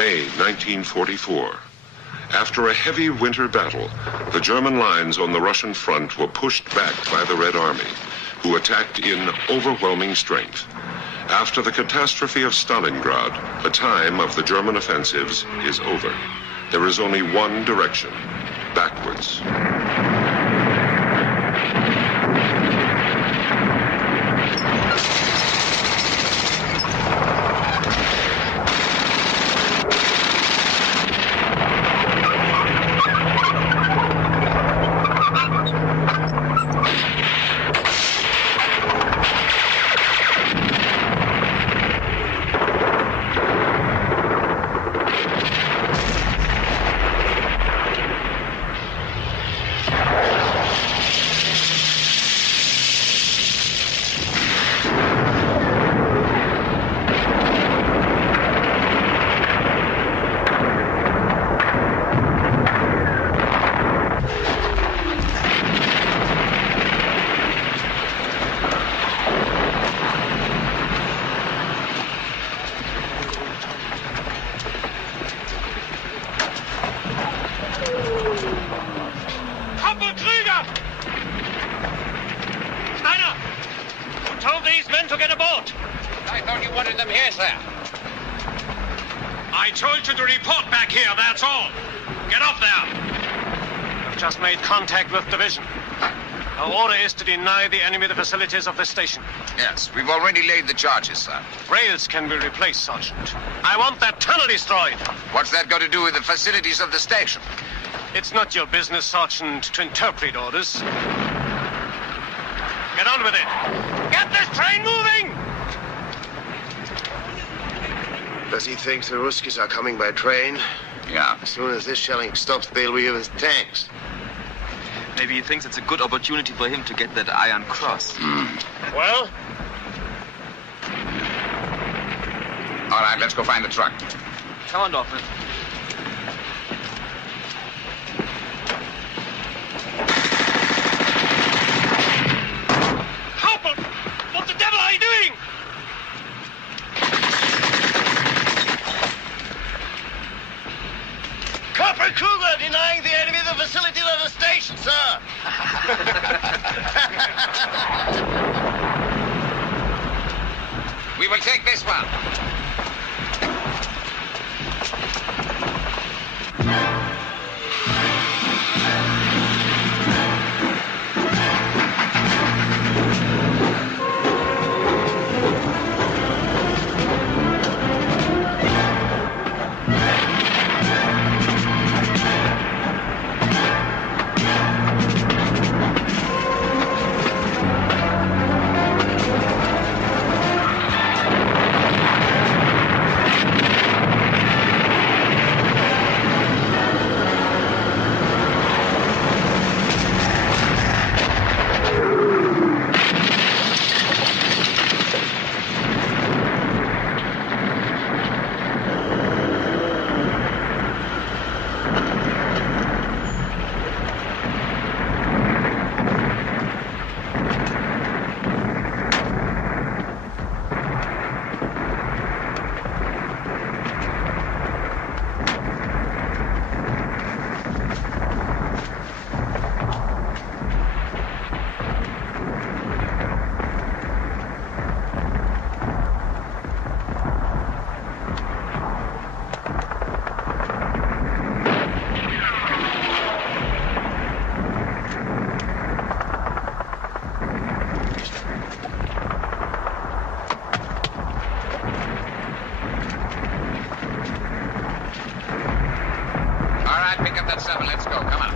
May 1944. After a heavy winter battle, the German lines on the Russian front were pushed back by the Red Army, who attacked in overwhelming strength. After the catastrophe of Stalingrad, the time of the German offensives is over. There is only one direction, backwards. Deny the enemy the facilities of the station. Yes, we've already laid the charges, sir. Rails can be replaced, Sergeant. I want that tunnel destroyed. What's that got to do with the facilities of the station? It's not your business, Sergeant, to interpret orders. Get on with it. Get this train moving! Does he think the Ruskies are coming by train? Yeah. As soon as this shelling stops, they'll be with tanks. Maybe he thinks it's a good opportunity for him to get that Iron Cross. Well? All right, let's go find the truck. Come on, Dorfman. Hauptmann! What the devil are you doing? Corporal Kruger denying the enemy the facilities of the station, sir. We will take this one. Let's go. Come on.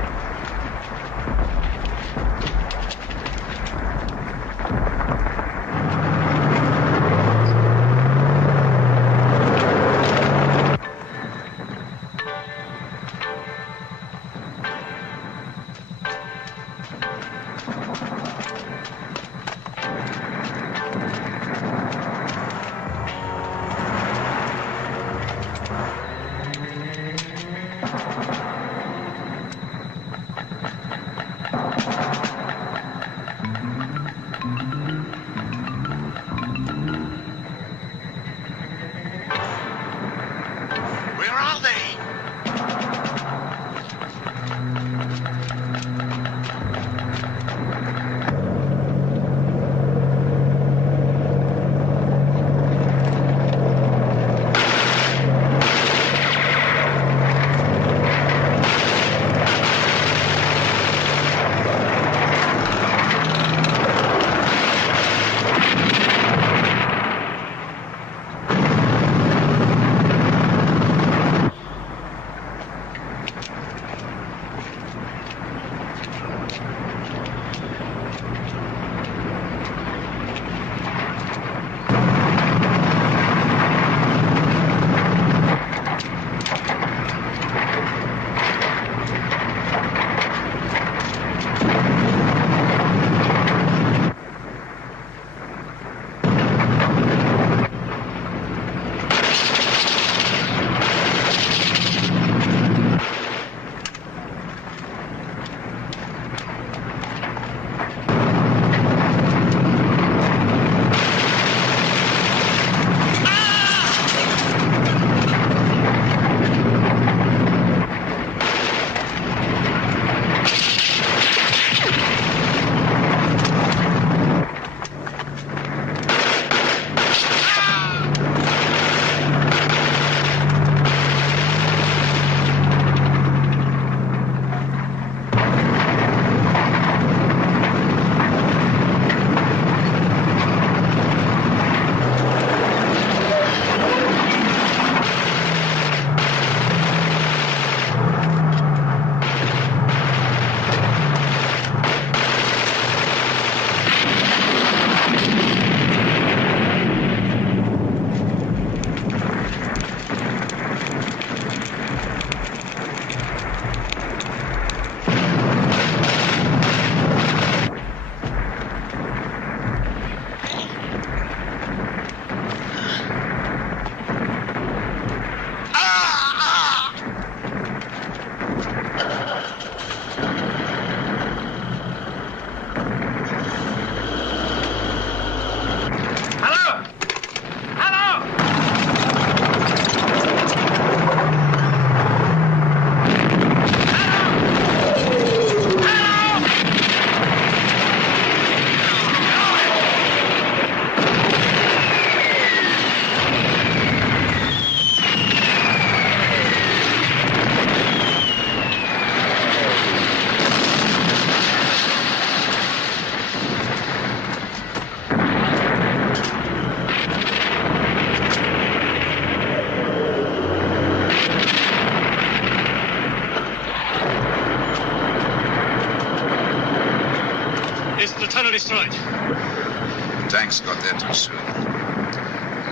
destroyed. The tanks got there too soon. We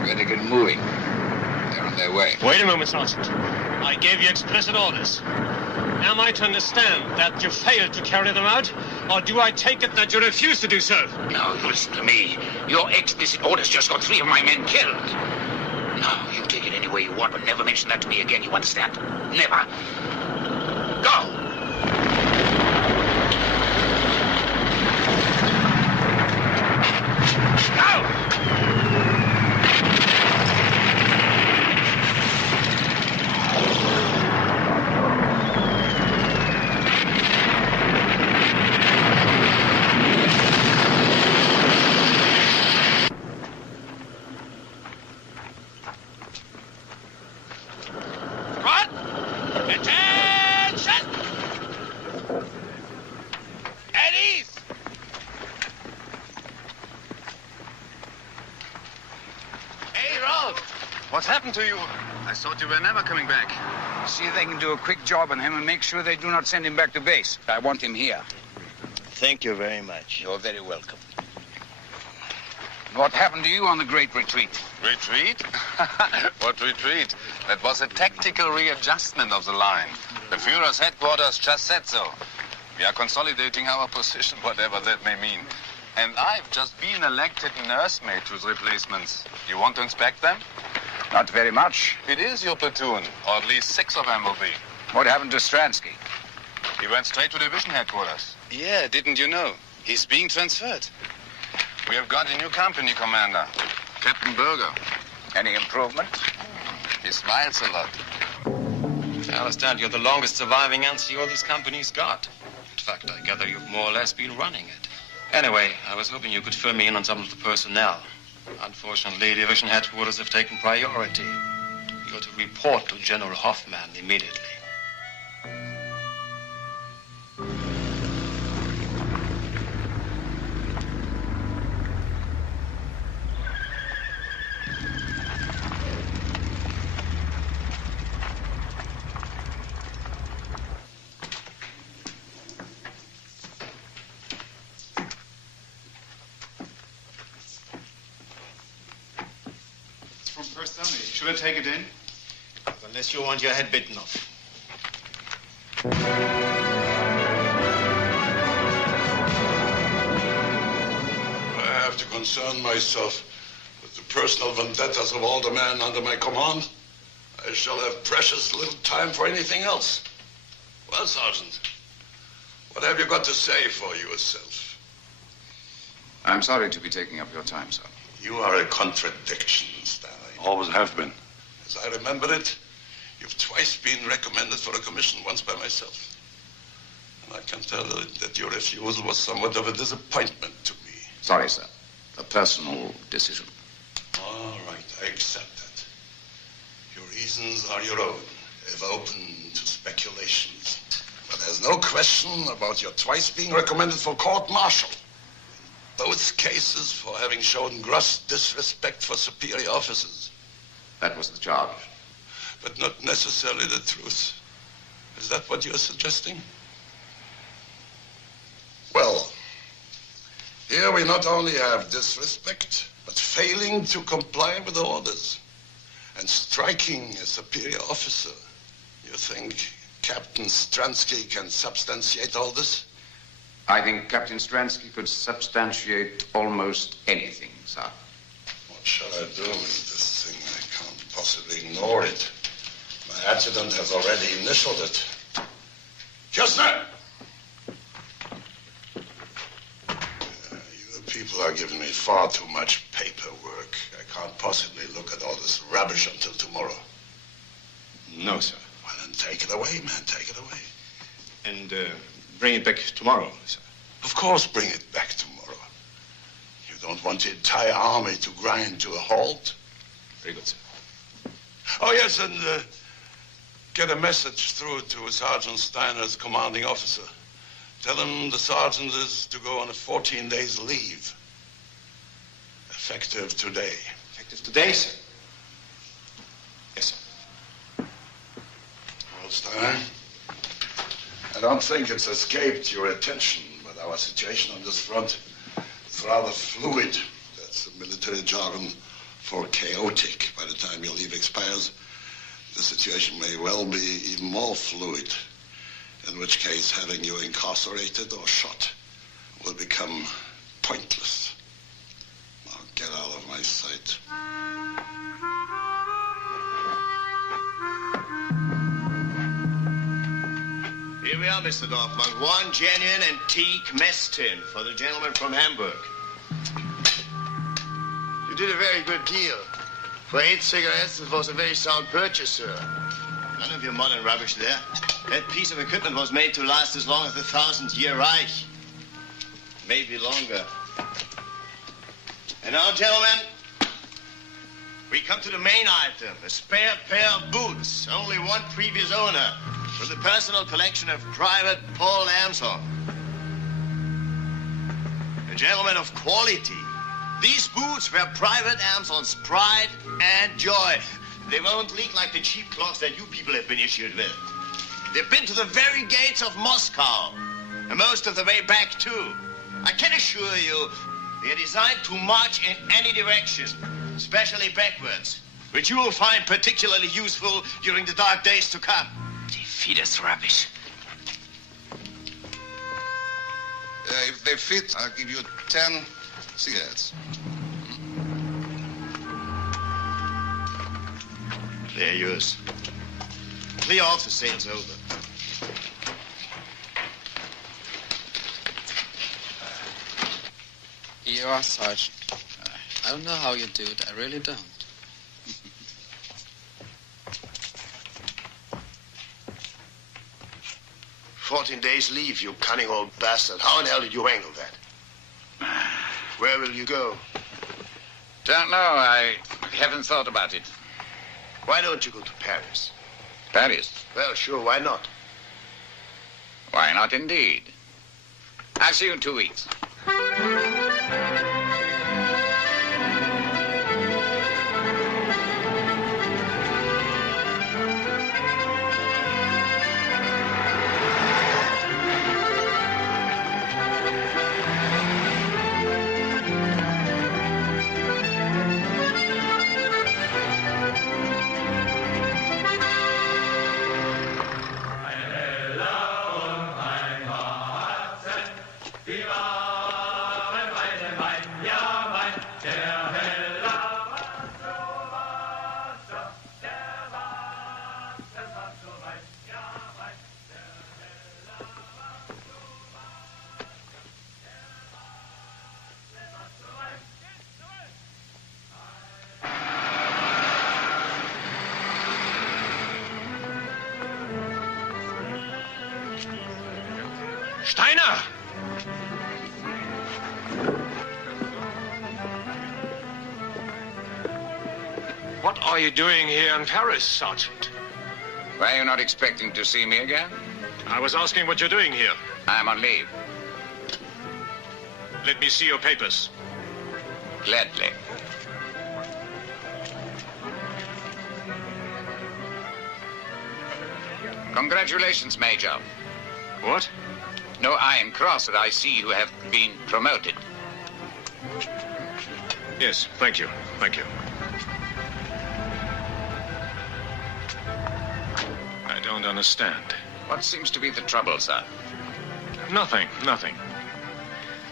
better get moving. They're on their way. Wait a moment, Sergeant. I gave you explicit orders. Am I to understand that you failed to carry them out, or do I take it that you refuse to do so? No, you listen to me. Your explicit orders just got 3 of my men killed. No, you take it any way you want, but never mention that to me again, you understand? Never. Go! What's happened to you? I thought you were never coming back. See if they can do a quick job on him and make sure they do not send him back to base. I want him here. Thank you very much. You're very welcome. What happened to you on the Great Retreat? Retreat? What retreat? That was a tactical readjustment of the line. The Führer's headquarters just said so. We are consolidating our position, whatever that may mean. And I've just been elected nursemaid to the replacements. You want to inspect them? Not very much. It is your platoon, or at least 6 of them will be. What happened to Stransky? He went straight to division headquarters. Yeah, didn't you know? He's being transferred. We have got a new company commander, Captain Berger. Any improvement? He smiles a lot. I understand you're the longest surviving NCO this company's got. In fact, I gather you've more or less been running it. Anyway, I was hoping you could fill me in on some of the personnel. Unfortunately, division headquarters have taken priority. You're to report to General Hoffman immediately. Should I take it in? Unless you want your head bitten off. I have to concern myself with the personal vendettas of all the men under my command. I shall have precious little time for anything else. Well, Sergeant, what have you got to say for yourself? I'm sorry to be taking up your time, sir. You are a contradiction, Stanley. Always have been. As I remember it, you've twice been recommended for a commission, once by myself. And I can tell that your refusal was somewhat of a disappointment to me. Sorry, sir. A personal decision. All right, I accept that. Your reasons are your own, if open to speculations. But there's no question about your twice being recommended for court-martial. Both cases for having shown gross disrespect for superior officers. That was the charge. But not necessarily the truth. Is that what you're suggesting? Well, here we not only have disrespect, but failing to comply with the orders and striking a superior officer. You think Captain Stransky can substantiate all this? I think Captain Stransky could substantiate almost anything, sir. What shall I do with this thing? I can't possibly ignore it. My adjutant has already initialed it. Kistner! You people are giving me far too much paperwork. I can't possibly look at all this rubbish until tomorrow. No, sir. Well, then take it away, man. Take it away. And bring it back tomorrow, sir. Of course, bring it back tomorrow. You don't want the entire army to grind to a halt? Very good, sir. Oh, yes, and get a message through to Sergeant Steiner's commanding officer. Tell him the sergeant is to go on a 14 days leave. Effective today. Effective today, sir? Yes, sir. Well, Steiner, I don't think it's escaped your attention, but our situation on this front It's rather fluid. That's the military jargon for chaotic. By the time your leave expires, the situation may well be even more fluid, in which case having you incarcerated or shot will become pointless. Now get out of my sight. Here we are, Mr. Dorfman. One genuine antique mess tin for the gentleman from Hamburg. You did a very good deal. For 8 cigarettes, it was a very sound purchase, sir. None of your modern rubbish there. That piece of equipment was made to last as long as the 1000-year Reich. Maybe longer. And now, gentlemen, we come to the main item, a spare pair of boots. Only one previous owner. From the personal collection of Private Paul Amson. A gentleman of quality. These boots were Private Amson's pride and joy. They won't leak like the cheap cloths that you people have been issued with. They've been to the very gates of Moscow, and most of the way back, too. I can assure you, they are designed to march in any direction, especially backwards, which you will find particularly useful during the dark days to come. Feed us rubbish. If they fit, I'll give you 10 cigarettes. They're yours. Clear off, the sale's over. You are, Sergeant. I don't know how you do it. I really don't. 14 days leave, you cunning old bastard. How in hell did you angle that? Where will you go? Don't know. I haven't thought about it. Why don't you go to Paris? Paris? Well, sure, why not? Why not, indeed? I'll see you in 2 weeks. Steiner! What are you doing here in Paris, Sergeant? Were you not expecting to see me again? I was asking what you're doing here. I'm on leave. Let me see your papers. Gladly. Congratulations, Major. What? No Iron Cross that I see you have been promoted. Yes, thank you. Thank you. I don't understand. What seems to be the trouble, sir? Nothing, nothing.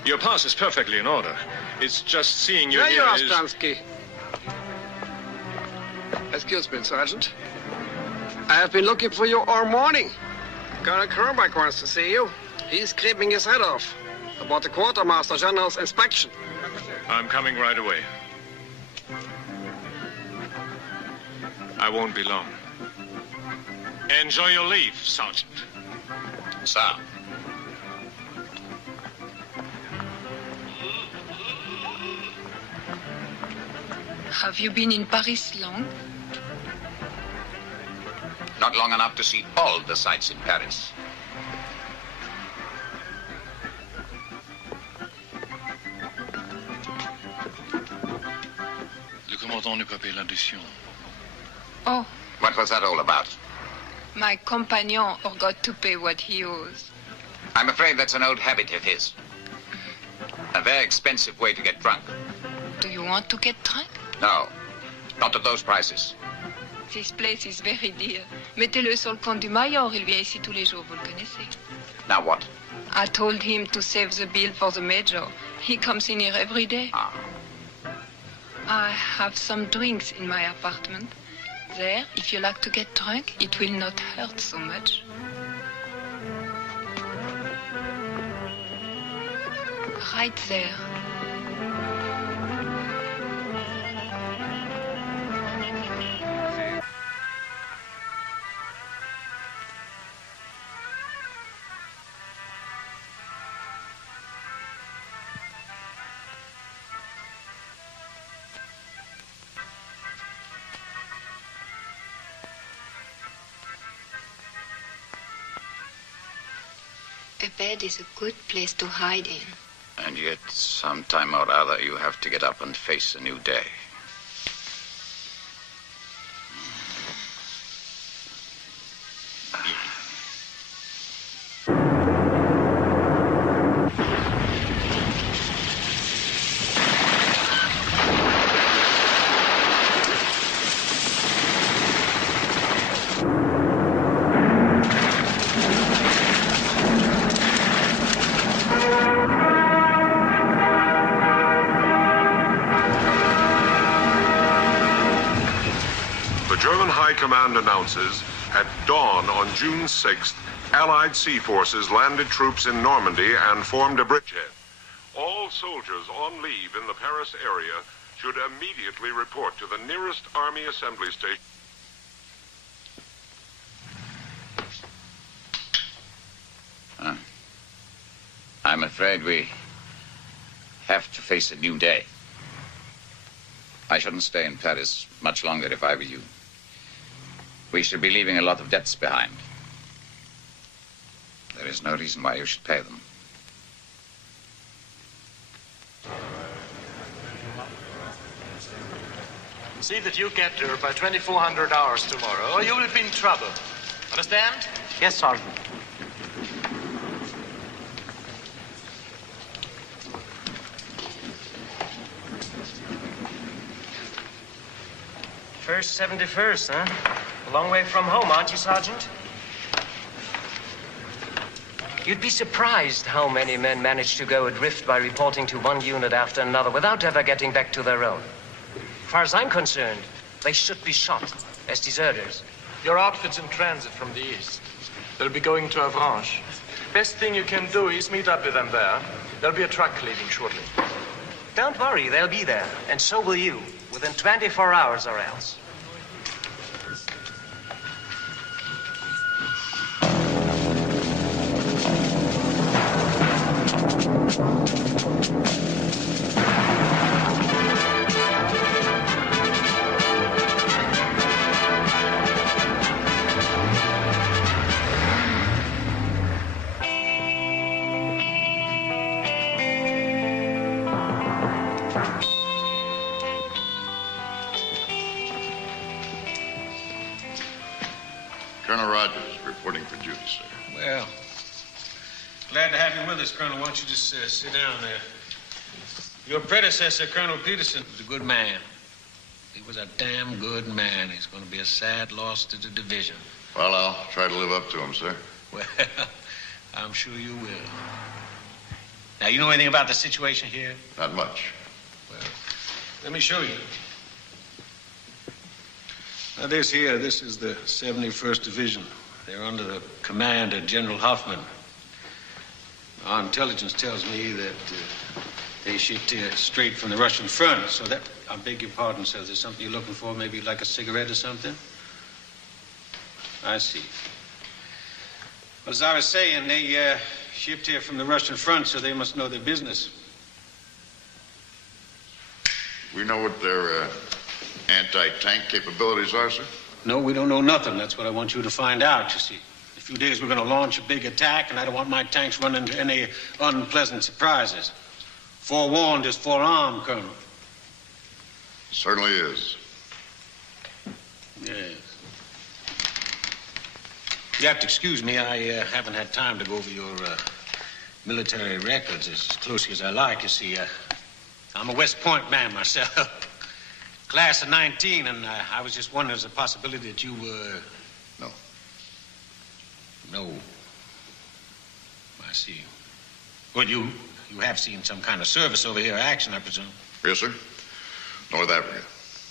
Your pass is perfectly in order. It's just seeing you There here you are, is... Stransky. Excuse me, Sergeant. I have been looking for you all morning. Colonel Kronbach wants to see you. He's scraping his head off about the Quartermaster General's inspection. I'm coming right away. I won't be long. Enjoy your leave, Sergeant. Sir. Have you been in Paris long? Not long enough to see all the sights in Paris. Le commandant ne peut payer l'addition. Oh, What was that all about? my compagnon forgot to pay what he owes. I'm afraid that's an old habit of his. A very expensive way to get drunk. Do you want to get drunk? No, not at those prices. This place is very dear. Mettez-le sur le compte du Mayor. Il vient ici tous les jours, vous le connaissez. Now what? I told him to save the bill for the Major. He comes in here every day. Ah. I have some drinks in my apartment. There, if you like to get drunk, it will not hurt so much. Right there. A bed is a good place to hide in. And yet, sometime or other, you have to get up and face a new day. Command announces, at dawn on June 6th, Allied sea forces landed troops in Normandy and formed a bridgehead. All soldiers on leave in the Paris area should immediately report to the nearest Army assembly station. I'm afraid we have to face a new day. I shouldn't stay in Paris much longer if I were you. We should be leaving a lot of debts behind. There is no reason why you should pay them. See that you get her by 2400 hours tomorrow, or you will be in trouble. Understand? Yes, Sergeant. First 71st, huh? A long way from home, aren't you, Sergeant? You'd be surprised how many men manage to go adrift by reporting to one unit after another without ever getting back to their own. As far as I'm concerned, they should be shot as deserters. Your outfit's in transit from the east. They'll be going to Avranches. Best thing you can do is meet up with them there. There'll be a truck leaving shortly. Don't worry, they'll be there. And so will you, within 24 hours or else. Colonel Rogers, reporting for duty, sir. Well, glad to have you with us, Colonel. Why don't you just sit down there? Your predecessor, Colonel Peterson, was a good man. He was a damn good man. He's going to be a sad loss to the division. Well, I'll try to live up to him, sir. Well, I'm sure you will. Now, you know anything about the situation here? Not much. Well, let me show you. Now, this is the 71st Division. They're under the command of General Hoffman. Our intelligence tells me that they shipped here straight from the Russian front, so that, I beg your pardon, sir, there's something you're looking for, maybe like a cigarette or something? I see. Well, as I was saying, they shipped here from the Russian front, so they must know their business. We know what their anti-tank capabilities are, sir? No, we don't know nothing. That's what I want you to find out, you see. In a few days, we're going to launch a big attack, and I don't want my tanks running into any unpleasant surprises. Forewarned is forearmed, Colonel. Certainly is. Yes. You have to excuse me. I haven't had time to go over your military records as closely as I like. You see, I'm a West Point man myself. Class of 19, and I was just wondering, there's a possibility that you were... No. No. I see. Well, you have seen some kind of service over here, action, I presume. Yes, sir. North Africa.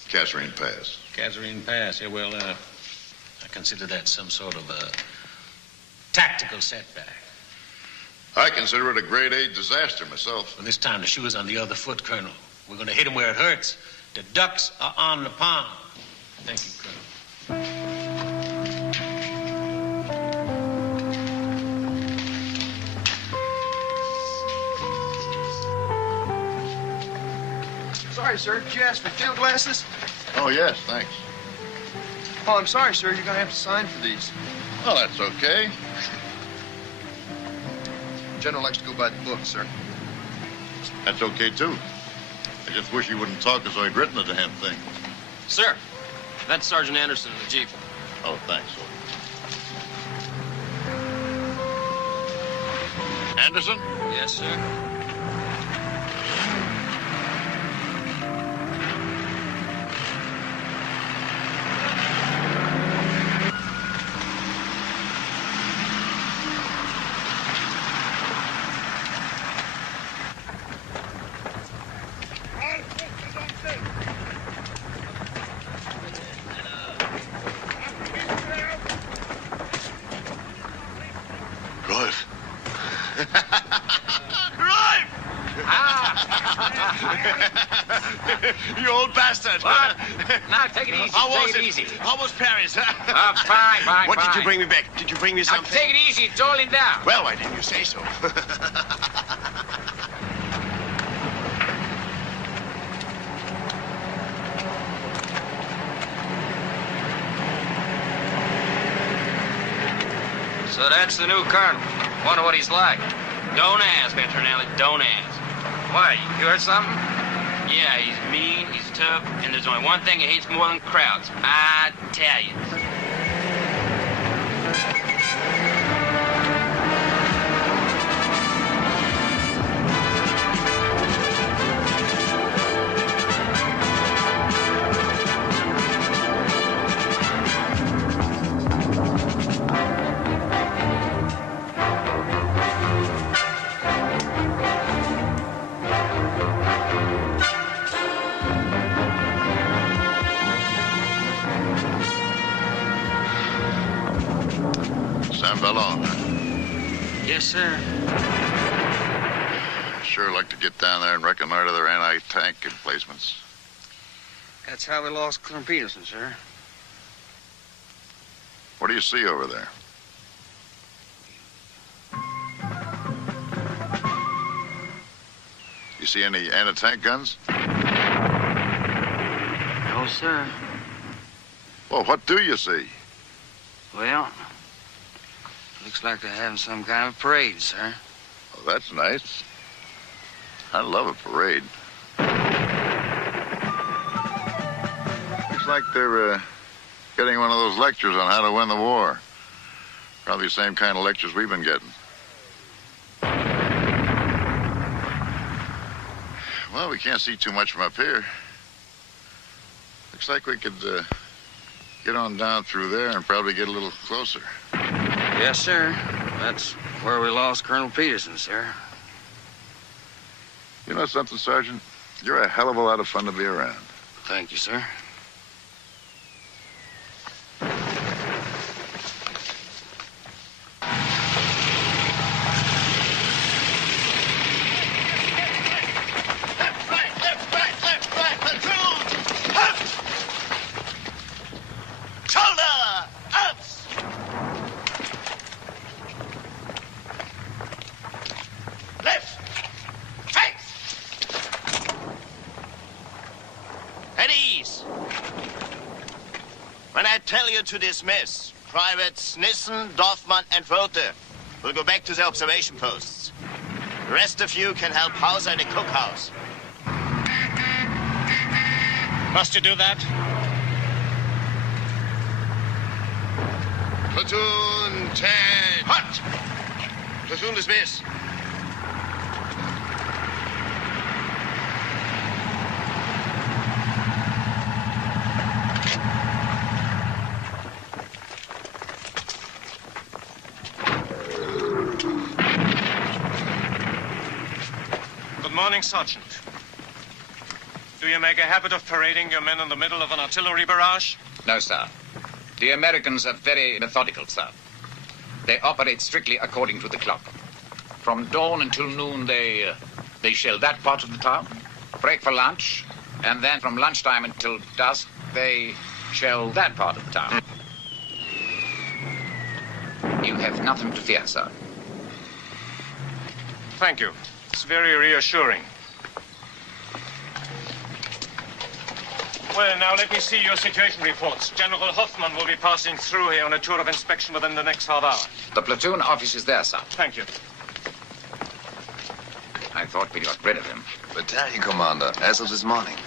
Kasserine Pass. Kasserine Pass. Yeah, well, I consider that some sort of a tactical setback. I consider it a grade A disaster myself. Well, this time the shoe is on the other foot, Colonel. We're going to hit him where it hurts. The ducks are on the pond. Thank you, Colonel. Sorry, sir. Did you ask for field glasses? Oh, yes, thanks. Oh, I'm sorry, sir. You're going to have to sign for these. Oh, that's okay. General likes to go by the book, sir. That's okay, too. I just wish he wouldn't talk as though he'd written the damn thing. Sir, that's Sergeant Anderson in the Jeep. Oh, thanks. Anderson? Yes, sir. You old bastard. What? Now, take it easy. How was Take it easy. How was Paris? Fine. What did you bring me back? Did you bring me something? Now, take it easy. It's all in there. Well, why didn't you say so? So that's the new colonel. Wonder what he's like. Don't ask, Petronelli. Don't ask. Why? You heard something? Yeah, he's mean, he's tough, and there's only one thing he hates more than crowds. Italians. Yes, sir. Sure like to get down there and reconnoiter their anti-tank emplacements. That's how we lost Colonel Peterson, sir. What do you see over there? You see any anti-tank guns? No, sir. Well, what do you see? Well, looks like they're having some kind of parade, sir. Oh, that's nice. I love a parade. Looks like they're getting one of those lectures on how to win the war. Probably the same kind of lectures we've been getting. Well, we can't see too much from up here. Looks like we could get on down through there and probably get a little closer. Yes, sir. That's where we lost Colonel Peterson, sir. You know something, Sergeant? You're a hell of a lot of fun to be around. Thank you, sir. To dismiss. Privates Nissen, Dorfman, and Rothe will go back to their observation posts. The rest of you can help Hauser in the cookhouse. Must you do that? Platoon 10. Hot! Platoon dismiss. morning, Sergeant. Do you make a habit of parading your men in the middle of an artillery barrage? No, sir. The Americans are very methodical, sir. They operate strictly according to the clock. From dawn until noon, they shell that part of the town, break for lunch, and then from lunchtime until dusk, they shell that part of the town. You have nothing to fear, sir. Thank you. It's very reassuring. Well, now let me see your situation reports. General Hoffman will be passing through here on a tour of inspection within the next half hour. The platoon office is there, sir. Thank you. I thought we got rid of him. Battalion commander, as of this morning.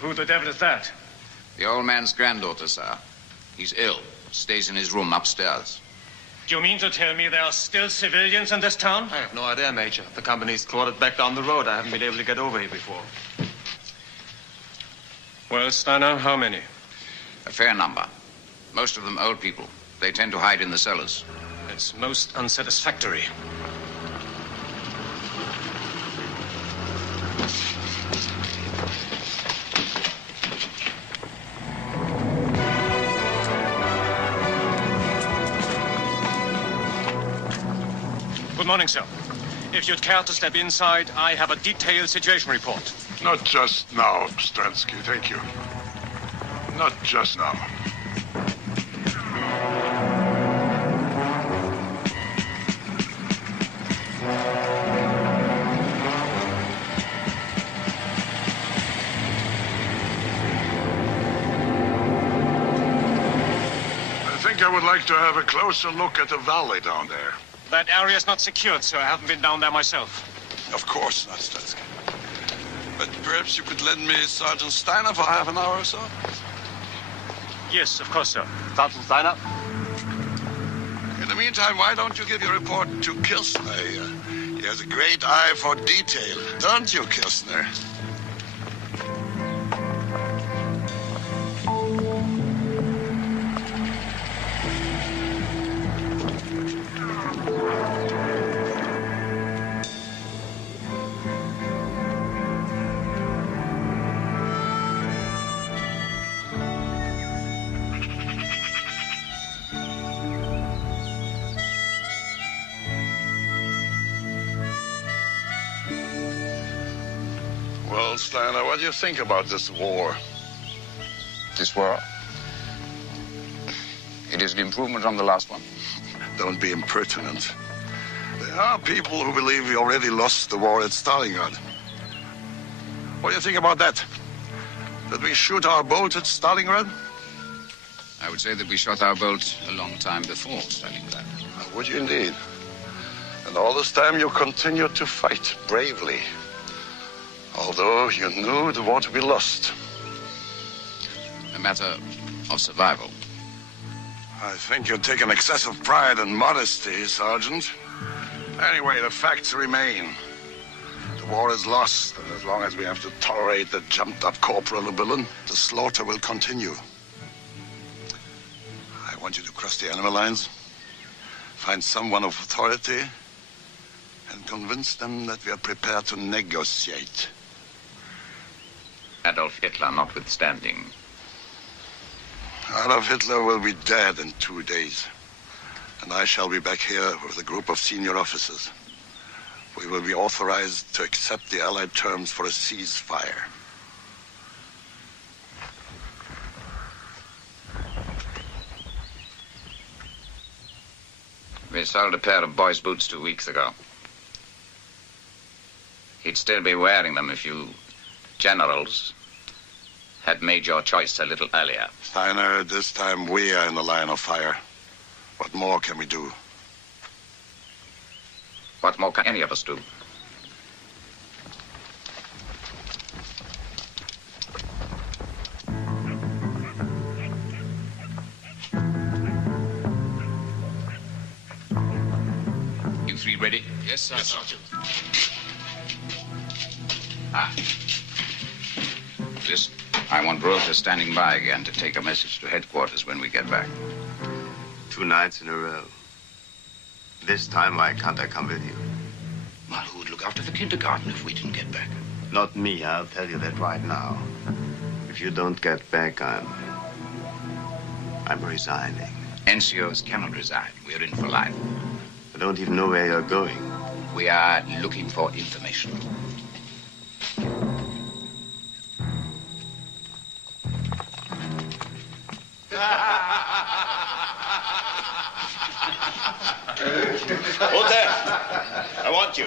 Who the devil is that? The old man's granddaughter, sir. He's ill. Stays in his room upstairs. Do you mean to tell me there are still civilians in this town? I have no idea, Major. The company's quartered back down the road. I haven't been able to get over here before. Well, Steiner, how many? A fair number. Most of them old people. They tend to hide in the cellars. It's most unsatisfactory. Good morning, sir. If you'd care to step inside, I have a detailed situation report. Not just now, Stransky, thank you. Not just now. I think I would like to have a closer look at the valley down there. That area is not secured, sir. I haven't been down there myself. Of course not, Stransky. But perhaps you could lend me Sergeant Steiner for half an hour or so? Yes, of course, sir. Sergeant Steiner? In the meantime, why don't you give your report to Kirchner? He has a great eye for detail, don't you, Kirchner? Well, Steiner, what do you think about this war? This war? It is an improvement from the last one. Don't be impertinent. There are people who believe we already lost the war at Stalingrad. What do you think about that? Did we shoot our boat at Stalingrad? I would say that we shot our bolt a long time before Stalingrad. Would you indeed? And all this time you continued to fight bravely. Although you knew the war to be lost. A matter of survival. I think you take an excessive pride and modesty, Sergeant. Anyway, the facts remain. The war is lost, and as long as we have to tolerate the jumped-up Corporal Lubilin, the slaughter will continue. I want you to cross the enemy lines, find someone of authority, and convince them that we are prepared to negotiate. Adolf Hitler notwithstanding. Adolf Hitler will be dead in 2 days. And I shall be back here with a group of senior officers. We will be authorized to accept the Allied terms for a ceasefire. We sold a pair of boys' boots 2 weeks ago. He'd still be wearing them if you generals had made your choice a little earlier. Steiner, this time we are in the line of fire. What more can we do? What more can any of us do? You three ready? Yes, sir. Yes, Sergeant. Listen, I want Rota standing by again to take a message to headquarters when we get back. 2 nights in a row. This time, why can't I come with you? Well, who would look after the kindergarten if we didn't get back? Not me, I'll tell you that right now. If you don't get back, I'm resigning. NCOs cannot resign. We're in for life. I don't even know where you're going. We are looking for information. Hold there. I want you.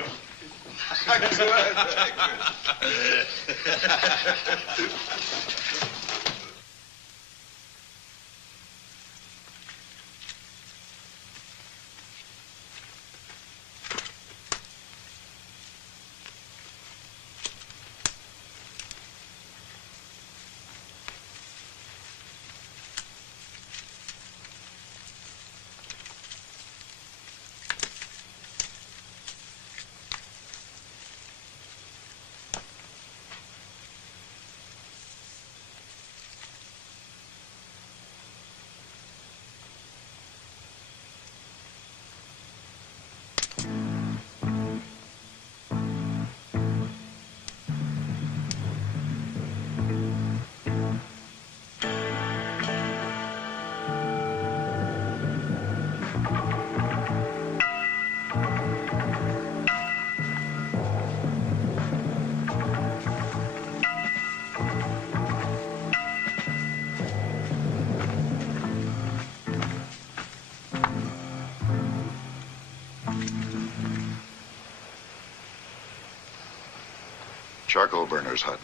Charcoal burner's hut.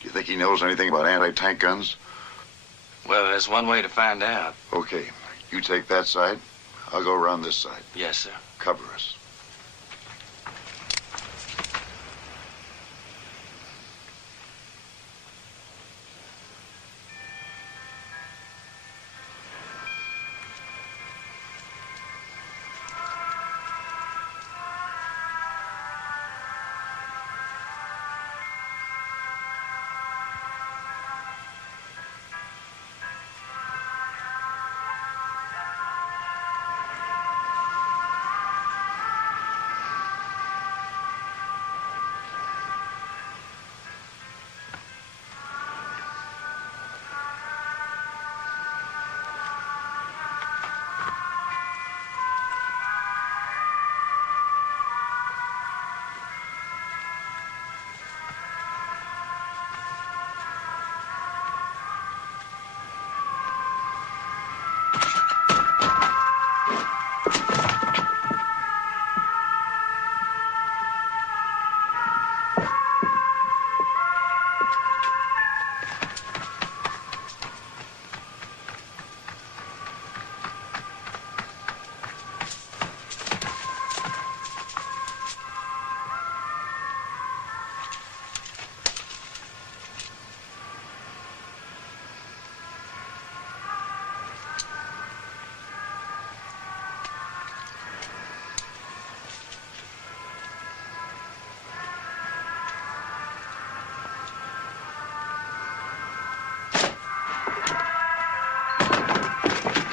Do you think he knows anything about anti-tank guns? Well, there's one way to find out. Okay, you take that side. I'll go around this side. Yes, sir. Cover us.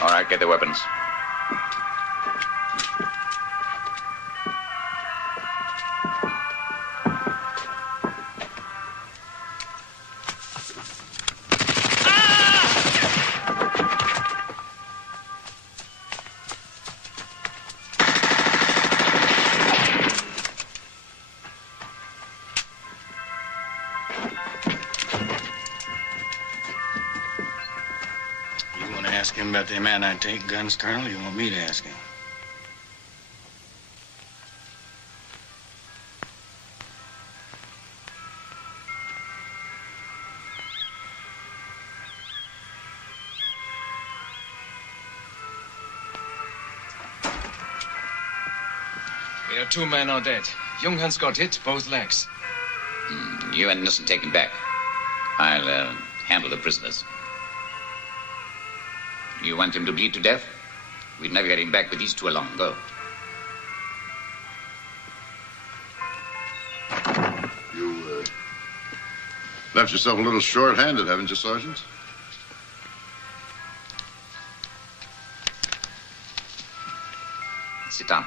All right, get the weapons. Ask him about them anti-tank guns, Colonel. You want me to ask him? We are 2 men are dead. Junghans got hit, both legs. You and Nielsen take him back. I'll handle the prisoners. You want him to bleed to death? We'd never get him back with these 2 along. Go. Left yourself a little short-handed, haven't you, Sergeant? Sit down.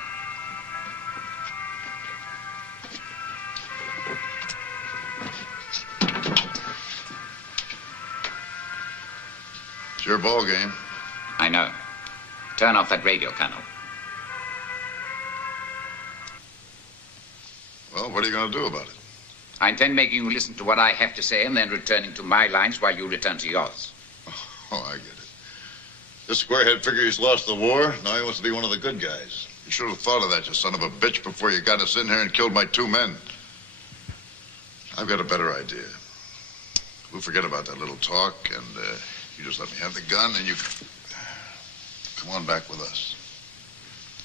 It's your ball game. I know. Turn off that radio, Colonel. Well, what are you going to do about it? I intend making you listen to what I have to say and then returning to my lines while you return to yours. Oh, I get it. This squarehead figure he's lost the war. Now he wants to be one of the good guys. You should have thought of that, you son of a bitch, before you got us in here and killed my 2 men. I've got a better idea. We'll forget about that little talk, and you just let me have the gun, and you come on back with us.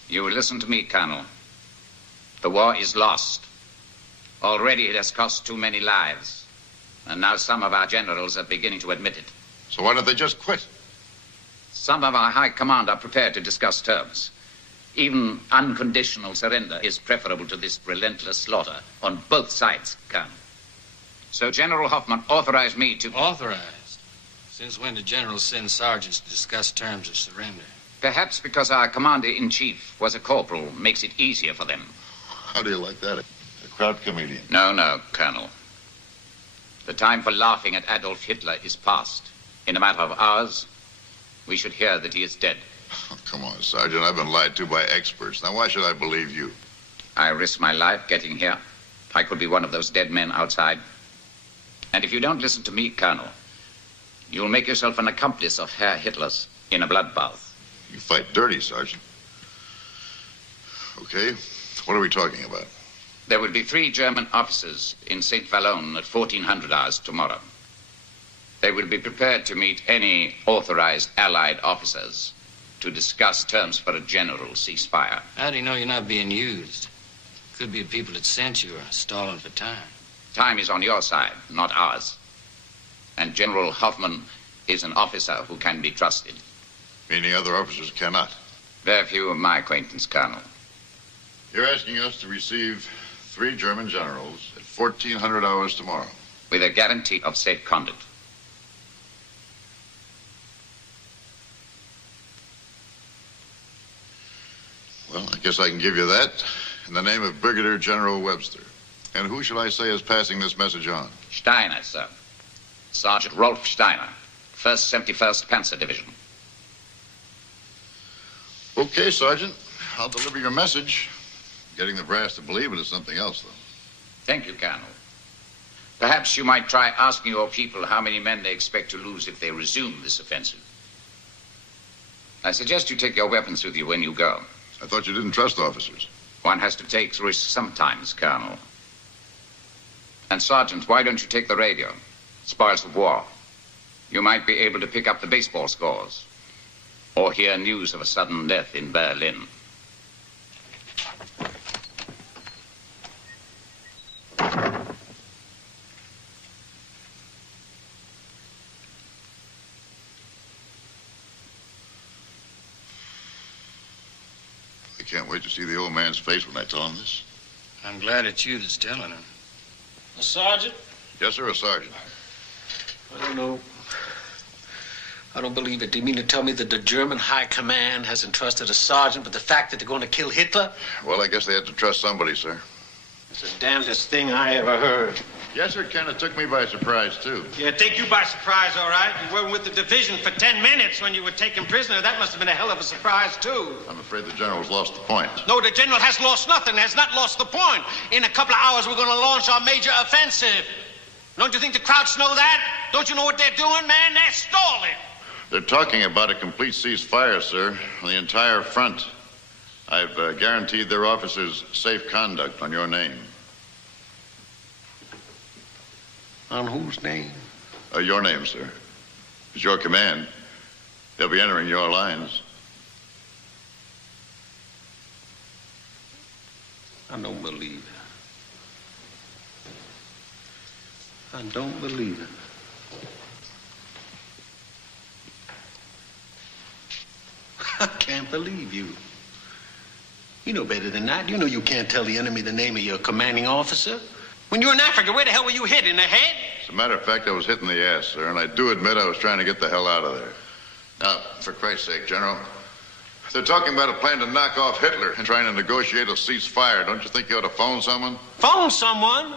You will listen to me, Colonel. The war is lost. Already it has cost too many lives. And now some of our generals are beginning to admit it. So why don't they just quit? Some of our high command are prepared to discuss terms. Even unconditional surrender is preferable to this relentless slaughter on both sides, Colonel. So General Hoffman authorized me to... Authorized? Since when did generals send sergeants to discuss terms of surrender? Perhaps because our commander-in-chief was a corporal makes it easier for them. How do you like that? A crowd comedian. No, Colonel. The time for laughing at Adolf Hitler is past. In a matter of hours, we should hear that he is dead. Oh, come on, Sergeant. I've been lied to by experts. Now, why should I believe you? I risked my life getting here. I could be one of those dead men outside. And if you don't listen to me, Colonel, you'll make yourself an accomplice of Herr Hitler's in a bloodbath. You fight dirty, Sergeant. Okay, what are we talking about? There will be 3 German officers in St. Vallon at 1400 hours tomorrow. They will be prepared to meet any authorized Allied officers to discuss terms for a general ceasefire. How do you know you're not being used? Could be the people that sent you are stalling for time. Time is on your side, not ours. And General Hoffman is an officer who can be trusted. Meaning other officers cannot? Very few of my acquaintance, Colonel. You're asking us to receive 3 German generals at 1400 hours tomorrow. With a guarantee of safe conduct. Well, I guess I can give you that in the name of Brigadier General Webster. And who shall I say is passing this message on? Steiner, sir. Sergeant Rolf Steiner, 1st 71st Panzer Division. Okay, Sergeant. I'll deliver your message. Getting the brass to believe it is something else, though. Thank you, Colonel. Perhaps you might try asking your people how many men they expect to lose if they resume this offensive. I suggest you take your weapons with you when you go. I thought you didn't trust officers. One has to take risks sometimes, Colonel. And, Sergeant, why don't you take the radio? Spoils of war. You might be able to pick up the baseball scores. Or hear news of a sudden death in Berlin. I can't wait to see the old man's face when I tell him this. I'm glad it's you that's telling him. A sergeant? Yes, sir, a sergeant. I don't know. I don't believe it. Do you mean to tell me that the German High Command has entrusted a sergeant with the fact that they're going to kill Hitler? Well, I guess they had to trust somebody, sir. It's the damnedest thing I ever heard. Yes, sir, it kind of took me by surprise, too. Yeah, take you by surprise, all right. You were with the division for 10 minutes when you were taken prisoner. That must have been a hell of a surprise, too. I'm afraid the general's lost the point. No, the general has lost nothing, has not lost the point. In a couple of hours, we're going to launch our major offensive. Don't you think the Krauts know that? Don't you know what they're doing, man? They're stalling. They're talking about a complete ceasefire, sir, on the entire front. I've guaranteed their officers safe conduct on your name. On whose name? Your name, sir. It's your command. They'll be entering your lines. I don't believe it. I don't believe it. I can't believe you. You know better than that. You know you can't tell the enemy the name of your commanding officer. When you were in Africa, where the hell were you hit? In the head? As a matter of fact, I was hitting the ass, sir, and I do admit I was trying to get the hell out of there. Now, for Christ's sake, General, they're talking about a plan to knock off Hitler and trying to negotiate a ceasefire. Don't you think you ought to phone someone? Phone someone?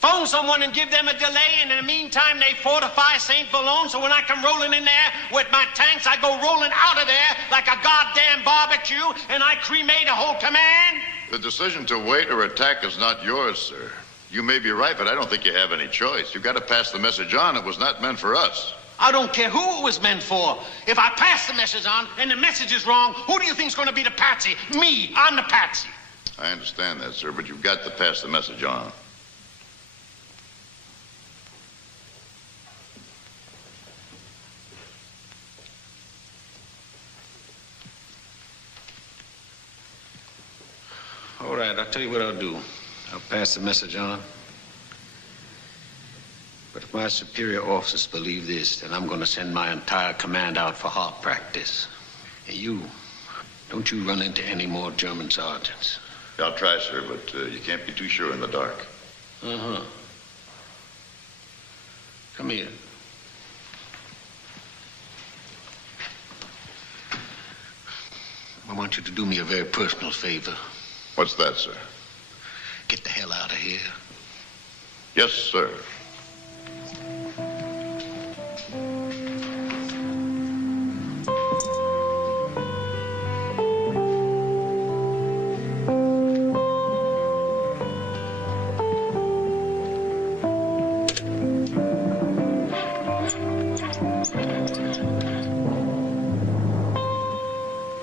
Phone someone and give them a delay, and in the meantime, they fortify St. Boulogne, so when I come rolling in there with my tanks, I go rolling out of there like a goddamn barbecue, and I cremate a whole command? The decision to wait or attack is not yours, sir. You may be right, but I don't think you have any choice. You've got to pass the message on. It was not meant for us. I don't care who it was meant for. If I pass the message on and the message is wrong, who do you think's going to be the patsy? Me. I'm the patsy. I understand that, sir, but you've got to pass the message on. All right, I'll tell you what I'll do. I'll pass the message on. But if my superior officers believe this, then I'm going to send my entire command out for hard practice. And you, don't you run into any more German sergeants. I'll try, sir, but you can't be too sure in the dark. Uh-huh. Come here. I want you to do me a very personal favor. What's that, sir? Get the hell out of here. Yes, sir.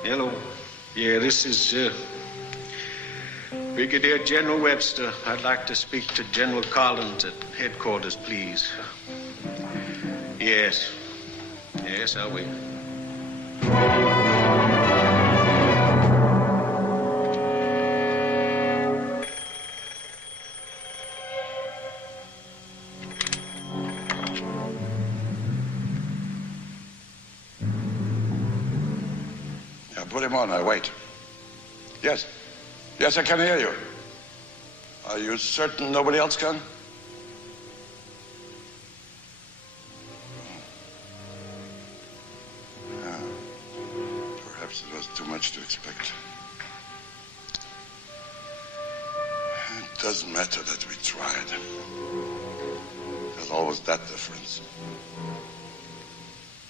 Hello. Yeah, this is, Brigadier General Webster. I'd like to speak to General Collins at headquarters, please. Yes. Yes, I'll wait. Yeah, put him on. I wait. Yes. Yes, I can hear you. Are you certain nobody else can? Yeah. Perhaps it was too much to expect. It doesn't matter that we tried. There's always that difference.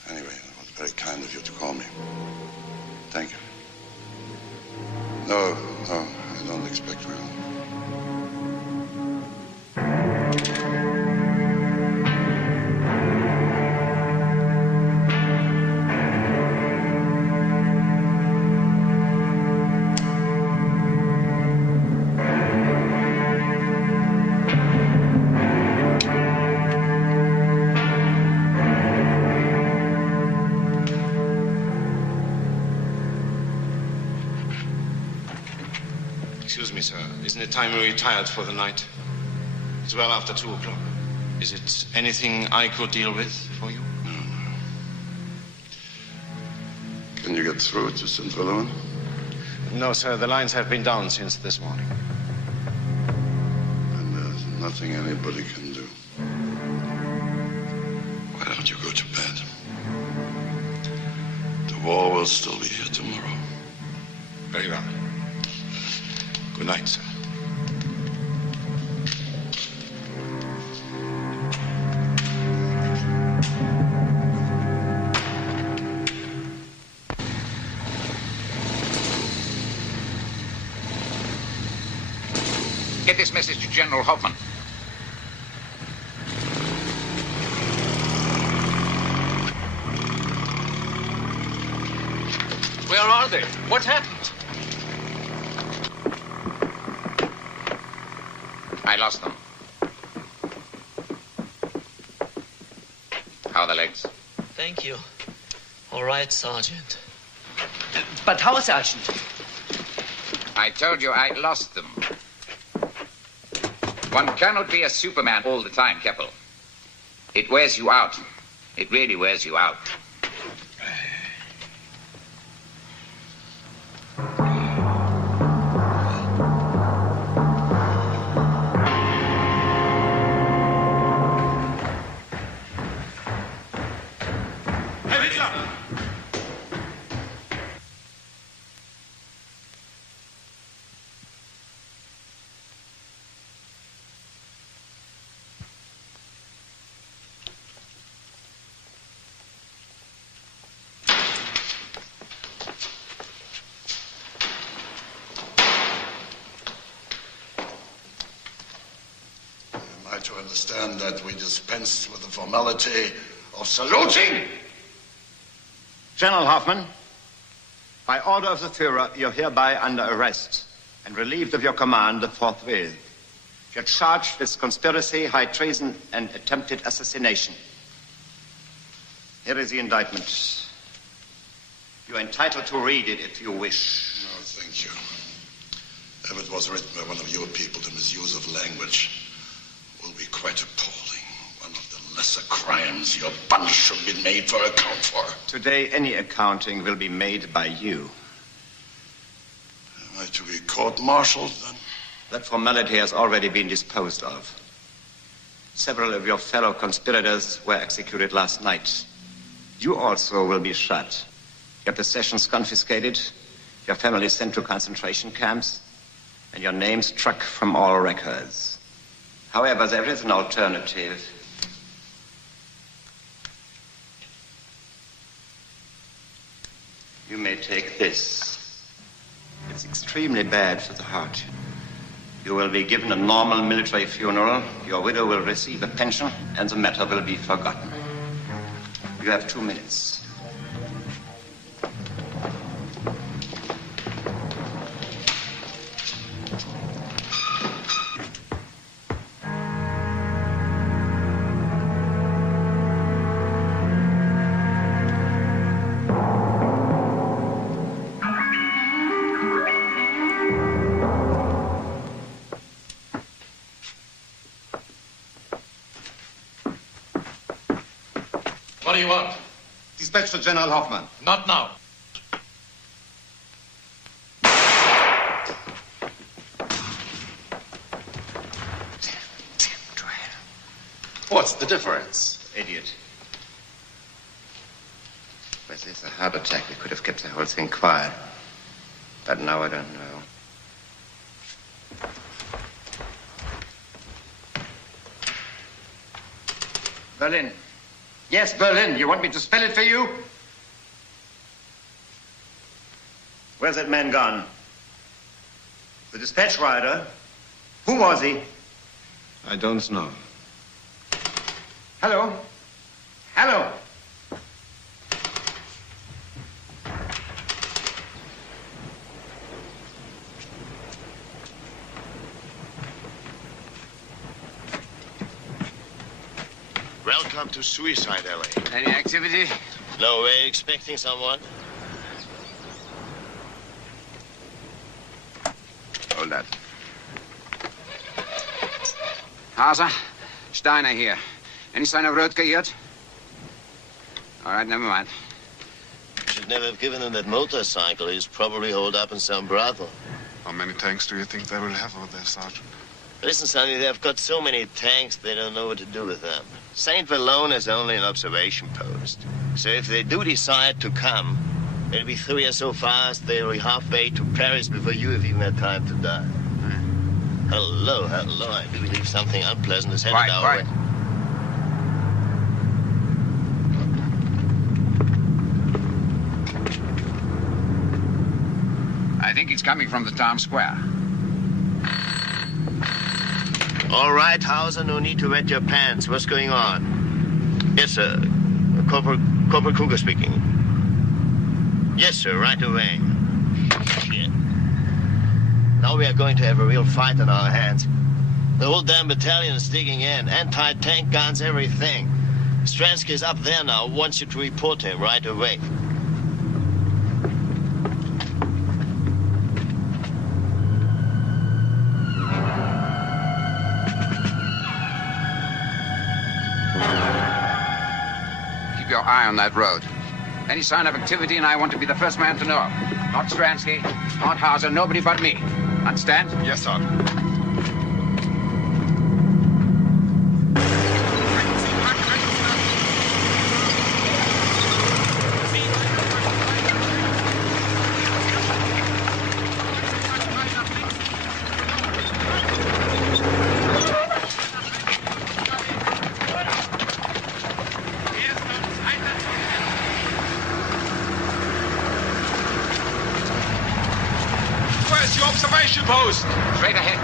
Anyway, it was very kind of you to call me. Thank you. No, I don't expect we will. Excuse me, sir. Isn't it time we retired for the night? It's well after 2 o'clock. Is it anything I could deal with for you? Can you get through to St. Boulogne? No, sir. The lines have been down since this morning. And there's nothing anybody can do. Why don't you go to bed? The war will still be here tomorrow. Very well. Good night, sir. Get this message to General Hoffman. Where are they? What happened? I lost them. How are the legs? Thank you. All right, Sergeant. But how, Sergeant? I told you I lost them. One cannot be a Superman all the time, Keppel. It wears you out. It really wears you out. to understand that we dispense with the formality of saluting? General Hoffman, by order of the Führer, you're hereby under arrest and relieved of your command forthwith. You're charged with conspiracy, high treason, and attempted assassination. Here is the indictment. You're entitled to read it if you wish. No, thank you. If it was written by one of your people, the misuse of language will be quite appalling. One of the lesser crimes your bunch should be made for account for. Today, any accounting will be made by you. Am I to be court-martialed, then? That formality has already been disposed of. Several of your fellow conspirators were executed last night. You also will be shot. Your possessions confiscated, your family sent to concentration camps, and your name struck from all records. However, there is an alternative. You may take this. It's extremely bad for the heart. You will be given a normal military funeral, your widow will receive a pension, and the matter will be forgotten. You have 2 minutes. What do you want? Dispatch to General Hoffman. Not now. What's the difference? Idiot. With this, a heart attack, we could have kept the whole thing quiet. But now I don't know. Berlin. Yes, Berlin. You want me to spell it for you? Where's that man gone? The dispatch rider? Who was he? I don't know. Hello? Hello? Welcome to Suicide Alley. Any activity? No way, expecting someone? Hold that. Hauser, Steiner here. Any sign of Rödke yet? All right, never mind. Should never have given him that motorcycle. He's probably holed up in some brothel. How many tanks do you think they will have over there, Sergeant? Listen, Sonny, they've got so many tanks, they don't know what to do with them. St. Valone is only an observation post. So if they do decide to come, it'll be 3 or so fast, they'll be halfway to Paris before you have even had time to die. Hello, hello. I do believe something unpleasant is headed our way. I think it's coming from the town square. All right, Hauser, no need to wet your pants. What's going on? Yes, sir. Corporal Kruger speaking. Yes, sir, right away. Shit. Now we are going to have a real fight on our hands. The whole damn battalion is digging in. Anti-tank guns, everything. Stransky is up there now. Wants you to report him right away. Keep your eye on that road. Any sign of activity, and I want to be the first man to know. Not Stransky, not Hauser, nobody but me. Understand? Yes, sir. Where's your observation post? Straight ahead.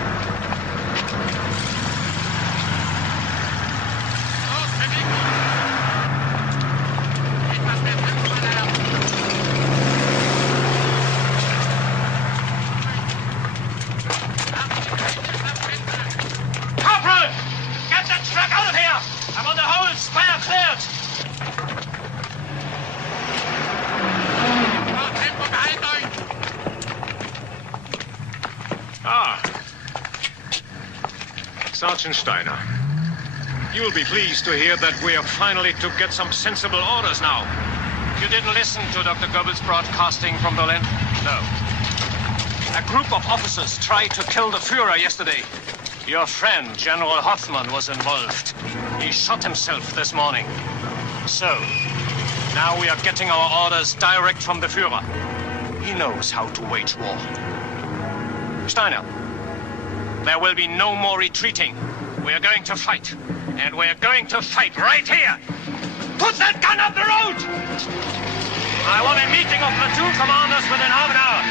Sergeant Steiner, you'll be pleased to hear that we are finally to get some sensible orders now. You didn't listen to Dr. Goebbels' broadcasting from Berlin? No. A group of officers tried to kill the Führer yesterday. Your friend, General Hoffmann, was involved. He shot himself this morning. So, now we are getting our orders direct from the Führer. He knows how to wage war. Steiner, there will be no more retreating. We are going to fight. And we are going to fight right here. Put that gun up the road! I want a meeting of platoon commanders within half an hour.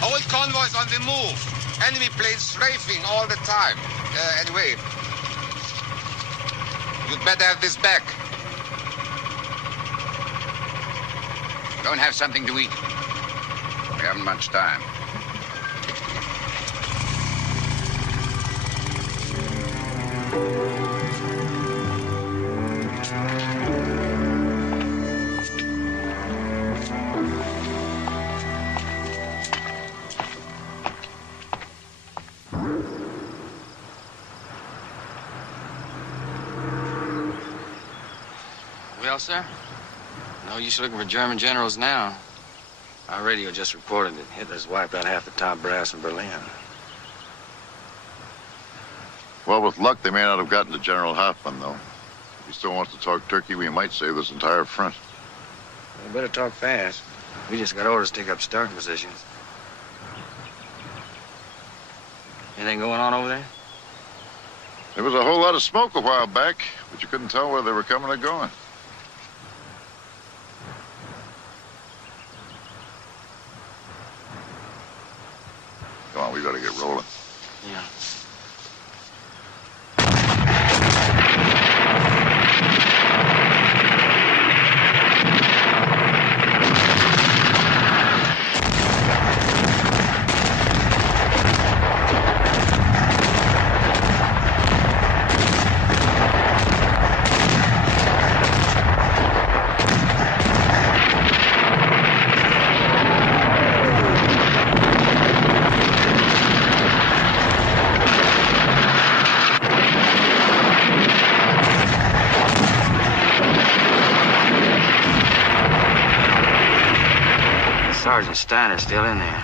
Whole convoys on the move. Enemy planes strafing all the time. Anyway, you'd better have this back. Go and have something to eat. We haven't much time. Well, sir? No use looking for German generals now. Our radio just reported that Hitler's wiped out half the top brass in Berlin. Well, with luck, they may not have gotten to General Hoffmann, though. If he still wants to talk turkey, we might save this entire front. We better talk fast. We just got orders to take up starting positions. Anything going on over there? There was a whole lot of smoke a while back, but you couldn't tell where they were coming or going. Come on, we gotta get rolling. Yeah. Sergeant Steiner's still in there.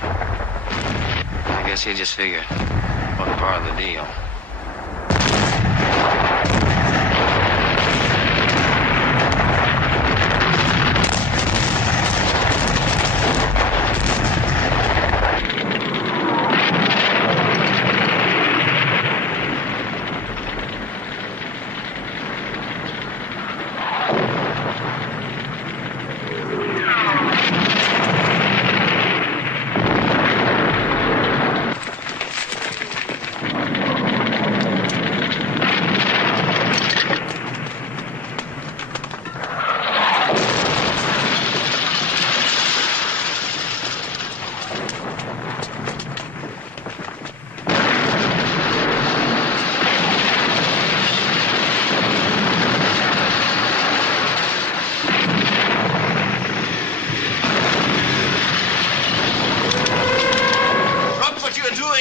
I guess he just figured it wasn't part of the deal.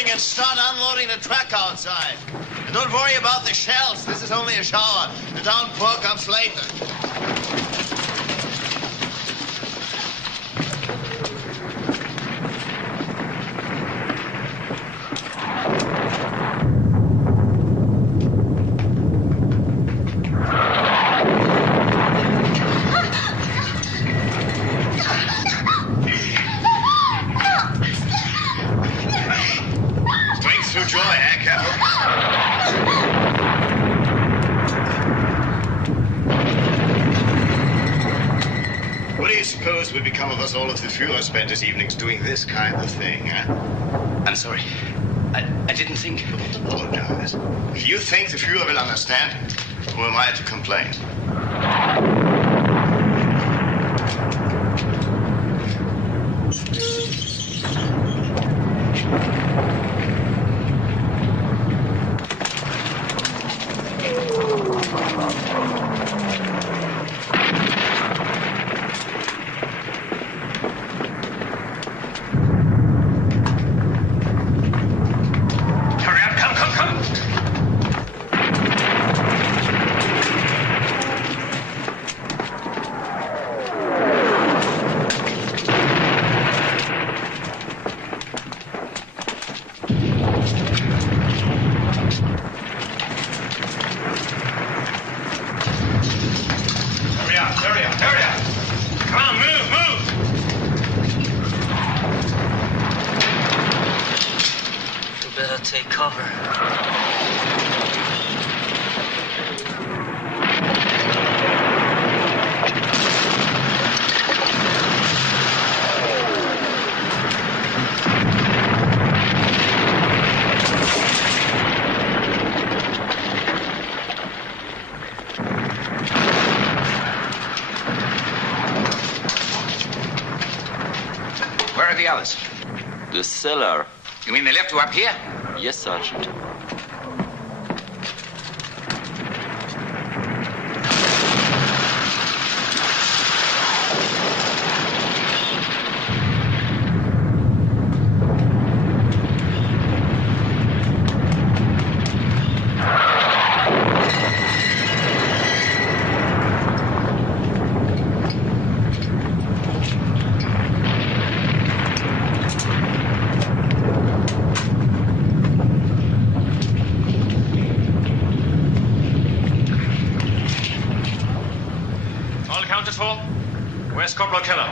And start unloading the truck outside. And don't worry about the shells. This is only a shower. The downpour comes later. What do you suppose would become of us all if the Führer spent his evenings doing this kind of thing, huh? I'm sorry. I didn't think. Don't apologize. If you think the Führer will understand, who am I to complain? the cellar. You mean they left you up here? Yes, Sergeant. Where's Corporal Keller?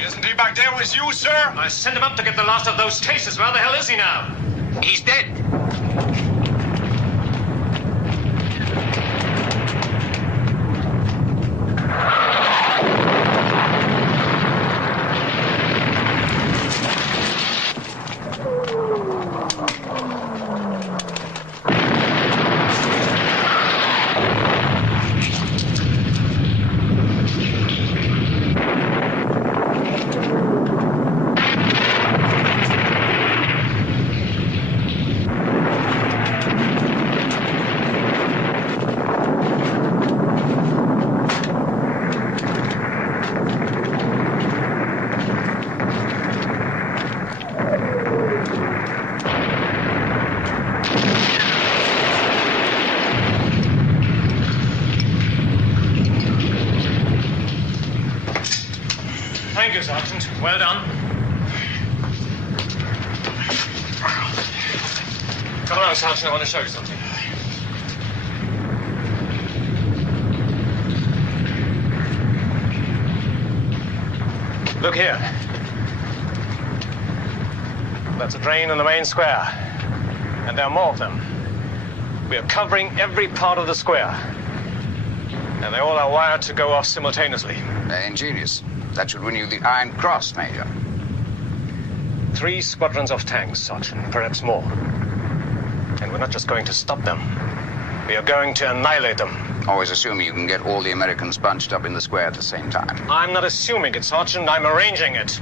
Isn't he back there with you, sir? I sent him up to get the last of those cases. Where the hell is he now? He's dead. Thank you, Sergeant. Well done. Come along, Sergeant. I want to show you something. Look here. That's a drain in the main square. And there are more of them. We are covering every part of the square. And they all are wired to go off simultaneously. Ingenious. That should win you the Iron Cross, Major. 3 squadrons of tanks, Sergeant, perhaps more. And we're not just going to stop them. We are going to annihilate them. Always assuming you can get all the Americans bunched up in the square at the same time. I'm not assuming it, Sergeant. I'm arranging it.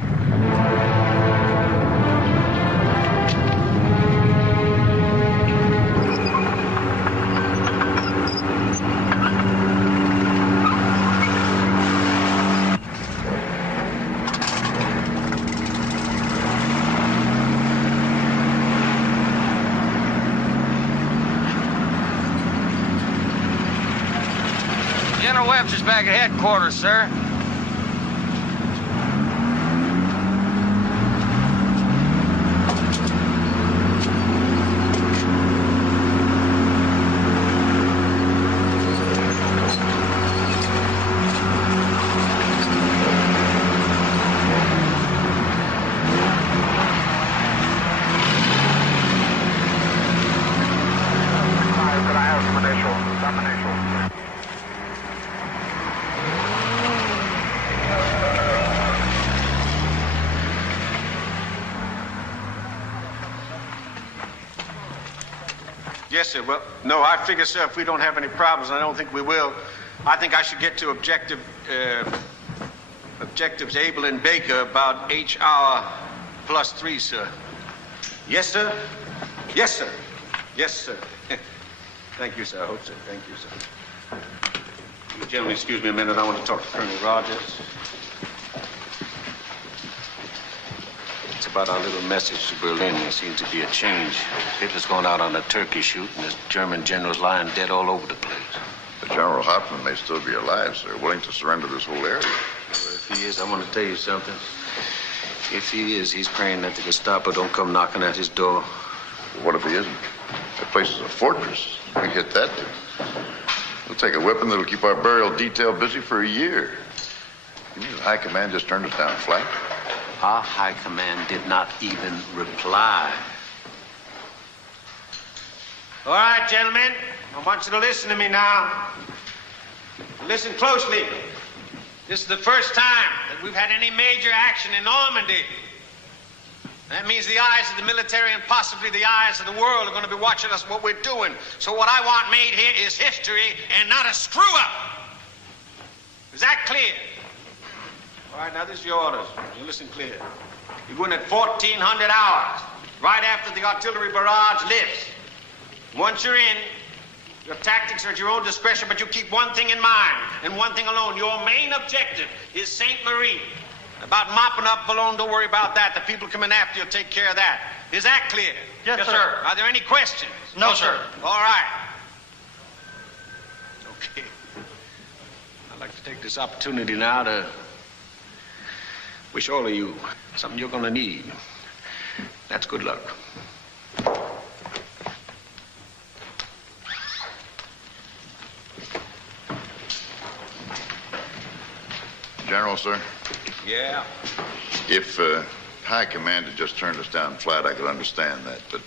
General Webster's back at headquarters, sir. Yes, sir. Well, no, I figure, sir, if we don't have any problems, and I don't think we will, I think I should get to objectives Able and Baker about H hour +3, sir. Yes, sir? Yes, sir. Yes, sir. Thank you, sir. I hope so. Thank you, sir. You gentlemen, excuse me a minute. I want to talk to Colonel Rogers. It's about our little message to Berlin. There seems to be a change. Hitler's going out on a turkey shoot, and the German general's lying dead all over the place. But General Hoffman may still be alive, sir, willing to surrender this whole area. Well, if he is, I want to tell you something. If he is, he's praying that the Gestapo don't come knocking at his door. But what if he isn't? That place is a fortress. We hit that, dude. We'll take a weapon that'll keep our burial detail busy for a year. You mean the High Command just turned us down flat? Our High Command did not even reply. All right, gentlemen. I want you to listen to me now. Listen closely. This is the first time that we've had any major action in Normandy. That means the eyes of the military and possibly the eyes of the world are going to be watching us, what we're doing. So what I want made here is history and not a screw-up. Is that clear? All right, now this is your orders. You listen clear. You go in at 1400 hours, right after the artillery barrage lifts. Once you're in, your tactics are at your own discretion, but you keep one thing in mind, and one thing alone. Your main objective is St. Marie. About mopping up Boulogne, don't worry about that. The people coming after you will take care of that. Is that clear? Yes, sir. Are there any questions? No, sir. All right. Okay. I'd like to take this opportunity now to wish all of you something you're gonna need. That's good luck. General, sir? Yeah? If High Command had just turned us down flat, I could understand that, but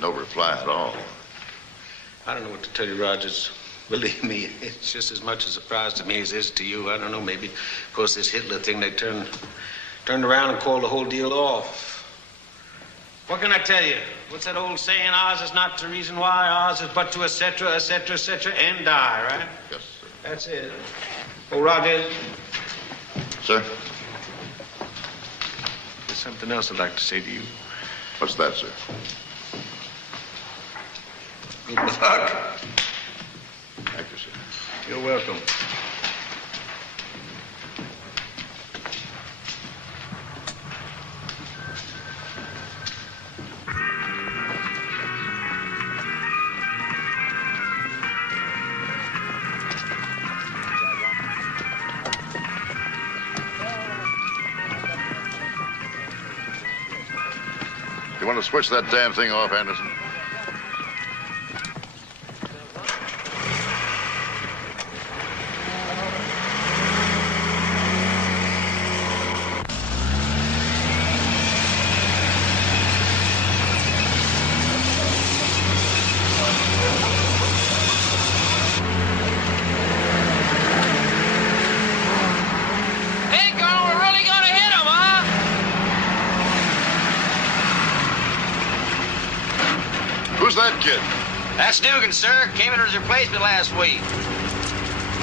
no reply at all. I don't know what to tell you, Rogers. Believe me, it's just as much a surprise to me as it is to you. I don't know, maybe, of course, this Hitler thing, they turned around and called the whole deal off. What can I tell you? What's that old saying? Ours is not to reason why, ours is but to et cetera, and die, right? Yes, sir. That's it. Oh, Rogers. Sir? There's something else I'd like to say to you. What's that, sir? Good luck. Thank you, sir. You're welcome. You want to switch that damn thing off, Anderson? Who's that kid? That's Dugan, sir. Came in as a replacement last week.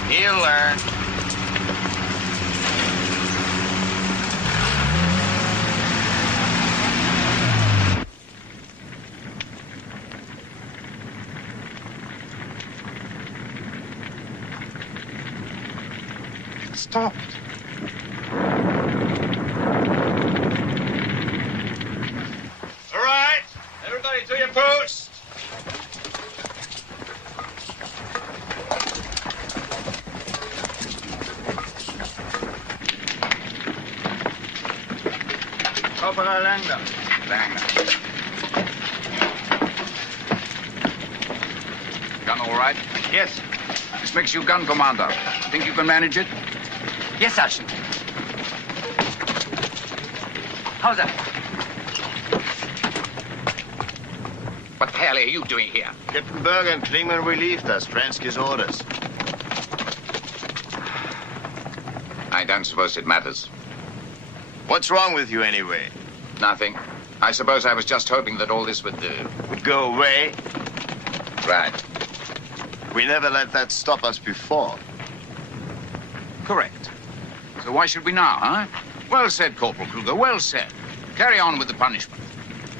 He'll learn. It stopped. All right. Everybody to your posts. Corporal Langdon. Gun all right? Yes. This makes you gun commander. Think you can manage it? Yes, Sergeant. How's that? What the hell are you doing here? Captain Berger and Klingman relieved us. Fransky's orders. I don't suppose it matters. What's wrong with you, anyway? Nothing. I suppose I was just hoping that all this would go away? Right. We never let that stop us before. Correct. So why should we now, huh? Well said, Corporal Kruger. Well said. Carry on with the punishment.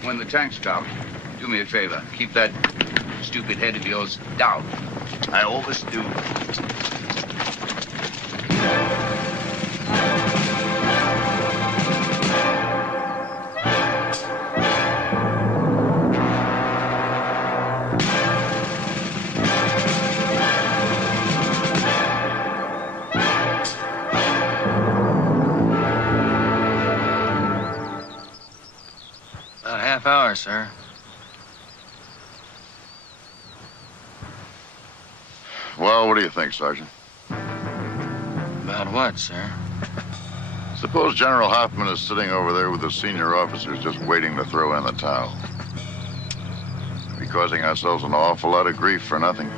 When the tanks come, do me a favor. Keep that stupid head of yours down. I always do. About a half hour, sir. Well, what do you think, Sergeant? About what, sir? Suppose General Hoffman is sitting over there with the senior officers just waiting to throw in the towel. We're causing ourselves an awful lot of grief for nothing.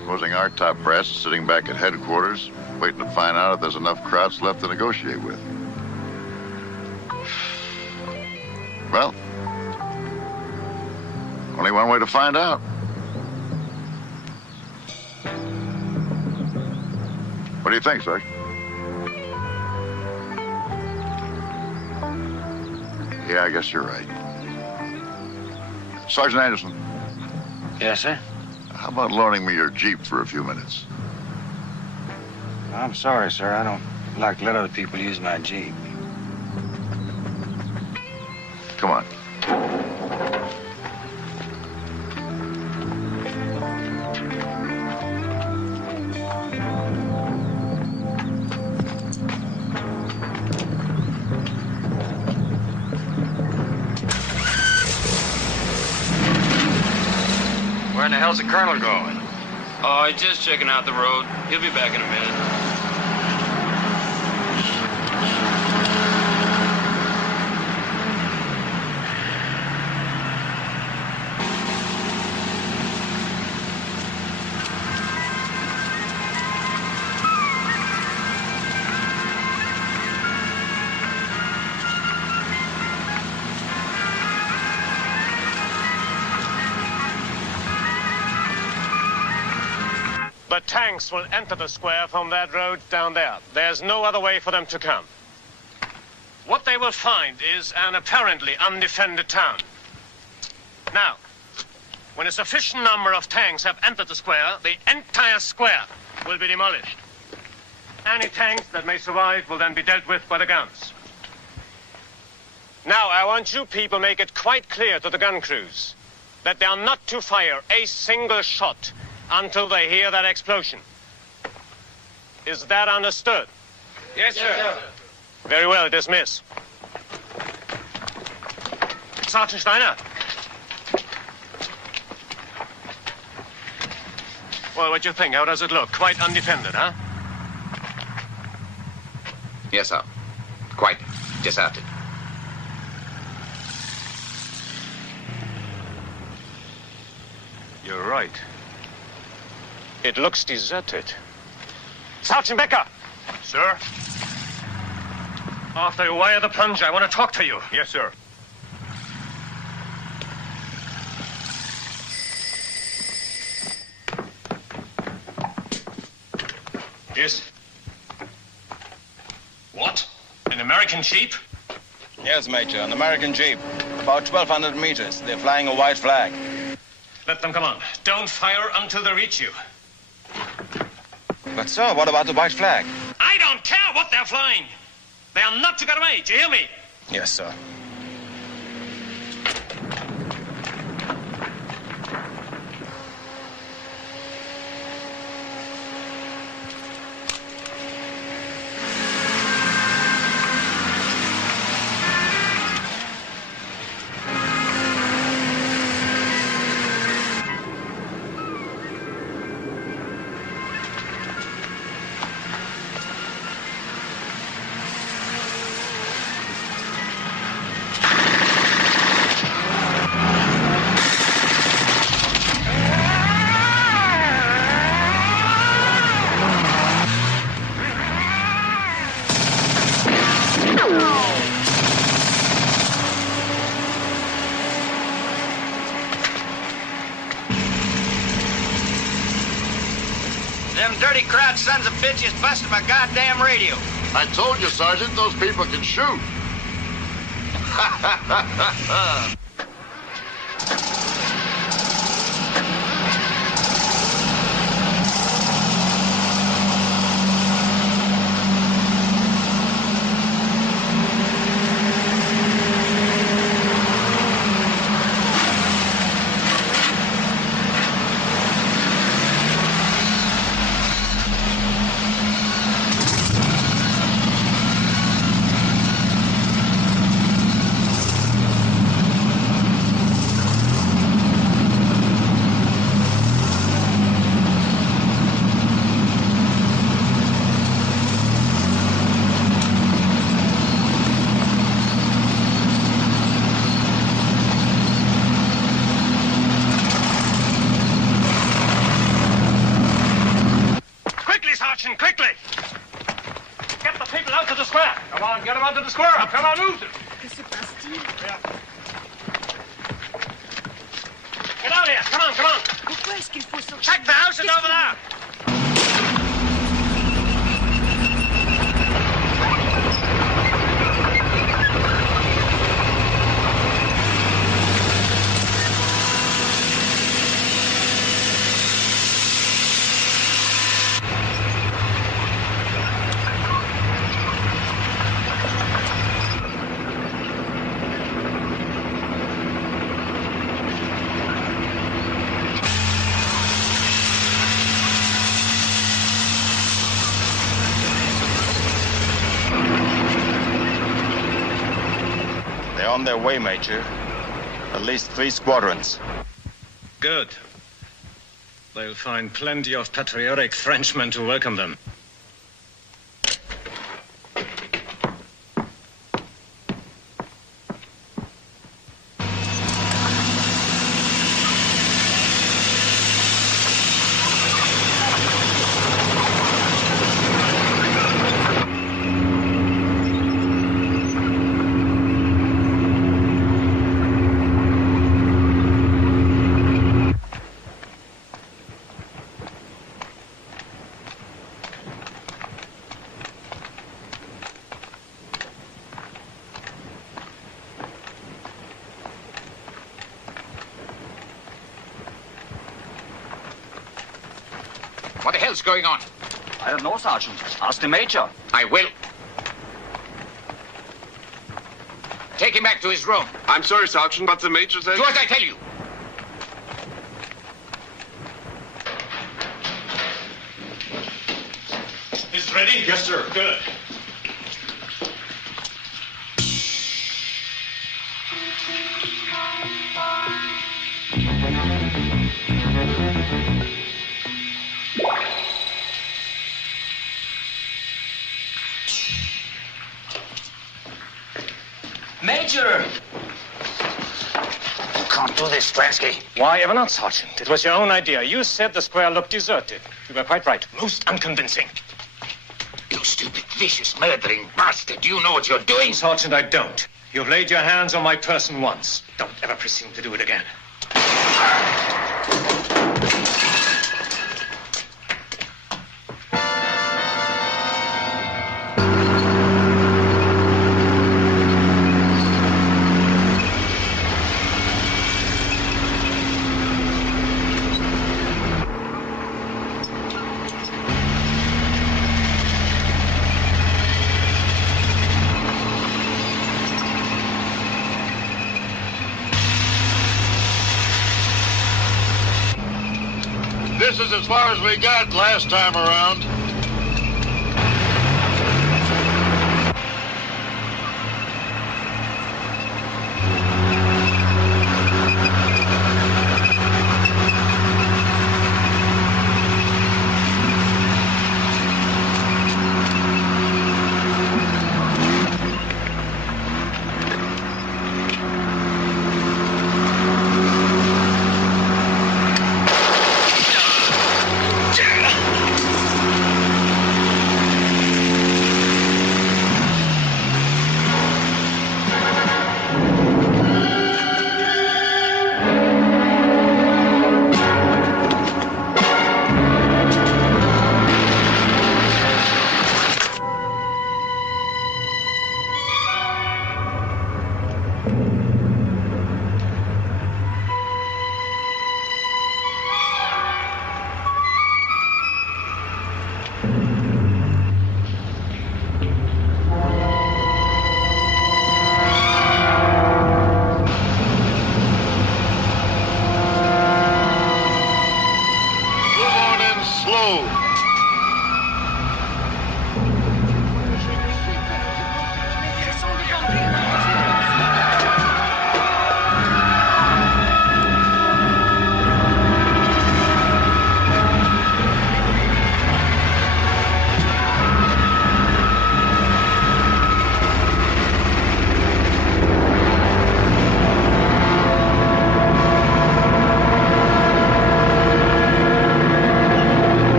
Supposing our top brass is sitting back at headquarters, waiting to find out if there's enough Krauts left to negotiate with. Well, only one way to find out. What do you think, Sergeant? Yeah, I guess you're right. Sergeant Anderson. Yes, sir? How about loaning me your Jeep for a few minutes? I'm sorry, sir. I don't like to let other people use my Jeep. Come on. Where in the hell's the colonel going? Oh, he's just checking out the road. He'll be back in a minute. The tanks will enter the square from that road down there. There's no other way for them to come. What they will find is an apparently undefended town. Now, when a sufficient number of tanks have entered the square, the entire square will be demolished. Any tanks that may survive will then be dealt with by the guns. Now, I want you people make it quite clear to the gun crews that they are not to fire a single shot until they hear that explosion. Is that understood? Yes, sir. Very well, dismiss. Sergeant Steiner. Well, what do you think? How does it look? Quite undefended, huh? Yes, sir. Quite deserted. You're right. It looks deserted. Sergeant Becker! Sir? After you wire the plunger, I want to talk to you. Yes, sir. Yes? What? An American Jeep? Yes, Major, an American Jeep. About 1,200 meters. They're flying a white flag. Let them come on. Don't fire until they reach you. But, sir, what about the white flag? I don't care what they're flying. They are not to get away. Do you hear me? Yes, sir. Them dirty crowd sons of bitches busted my goddamn radio. I told you, Sergeant, those people can shoot. Quickly! Get the people out to the square! Come on, get them out to the square! Come on, move them! Que se passe-t-il? Get out of here! Come on, come on! Pourquoi est-ce qu'il faut sortir? Check the houses over there! on their way, Major. At least 3 squadrons. Good. They'll find plenty of patriotic Frenchmen to welcome them. What the hell's going on? I don't know, Sergeant. Ask the Major. I will. Take him back to his room. I'm sorry, Sergeant, but the Major says... Do as I tell you. Is it ready? Yes, sir. Good. Major! You can't do this, Stransky. Why ever not, Sergeant? It was your own idea. You said the square looked deserted. You were quite right. Most unconvincing. You stupid, vicious, murdering bastard. Do you know what you're doing? Sergeant, I don't. You've laid your hands on my person once. Don't ever presume to do it again. This is as far as we got last time around.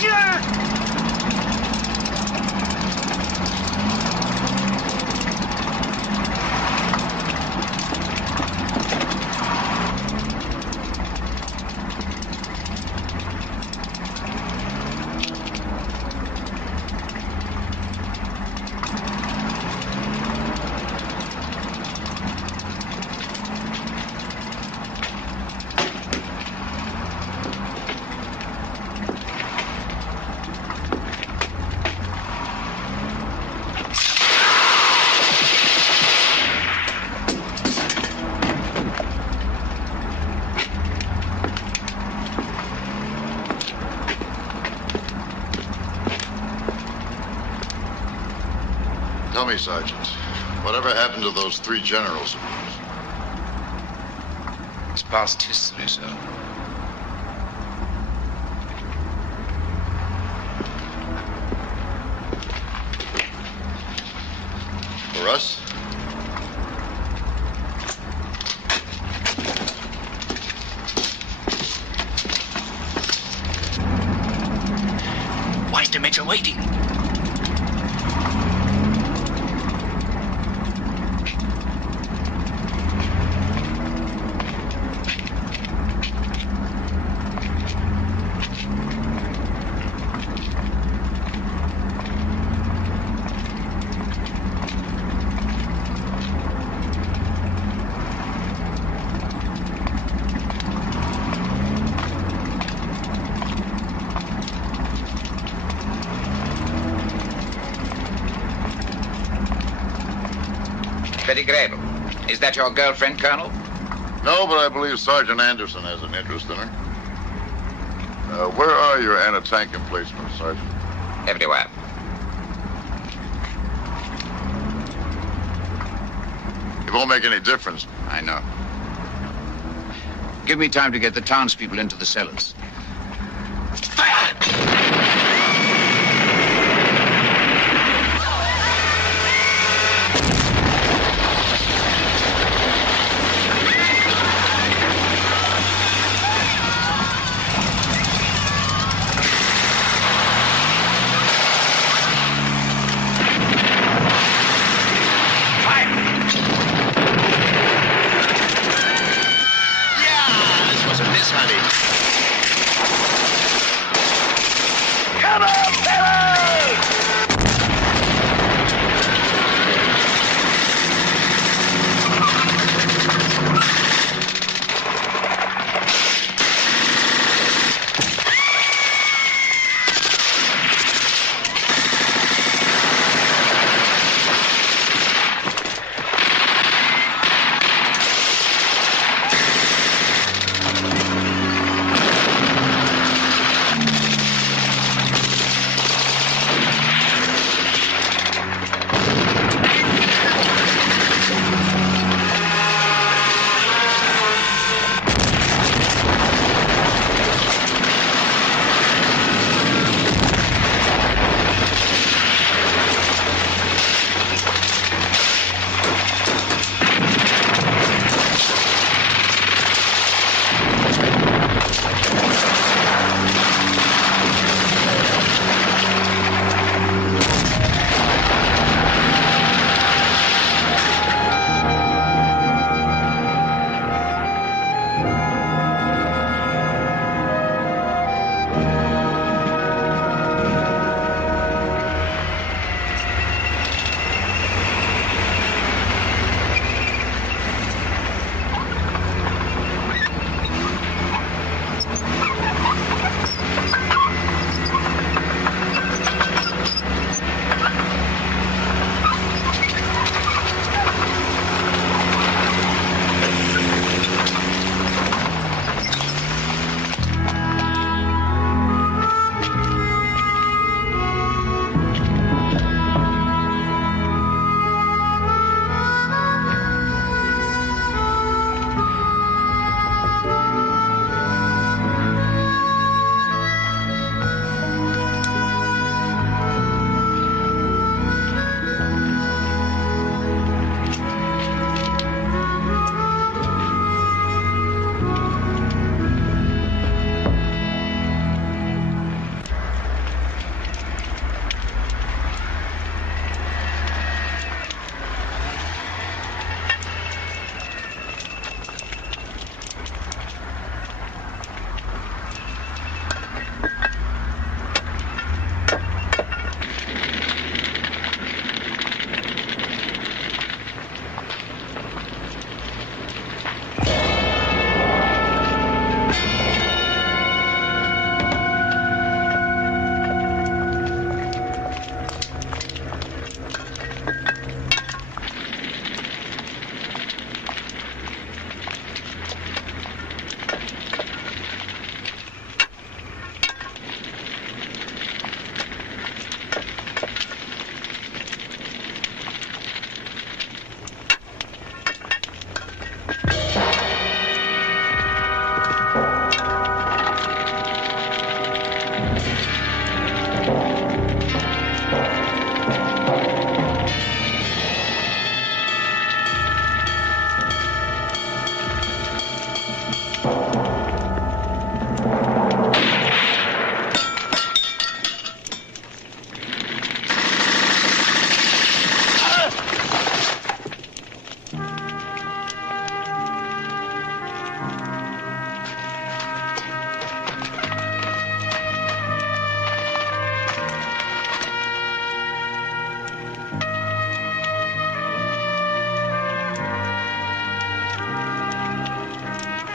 monsieur! Tell me, Sergeant, whatever happened to those 3 generals of yours? It's past history, sir. For us? Why is the Major waiting? Betty Grable. Is that your girlfriend, Colonel? No, but I believe Sergeant Anderson has an interest in her. Where are your anti-tank emplacements, Sergeant? Everywhere. It won't make any difference. I know. Give me time to get the townspeople into the cellars.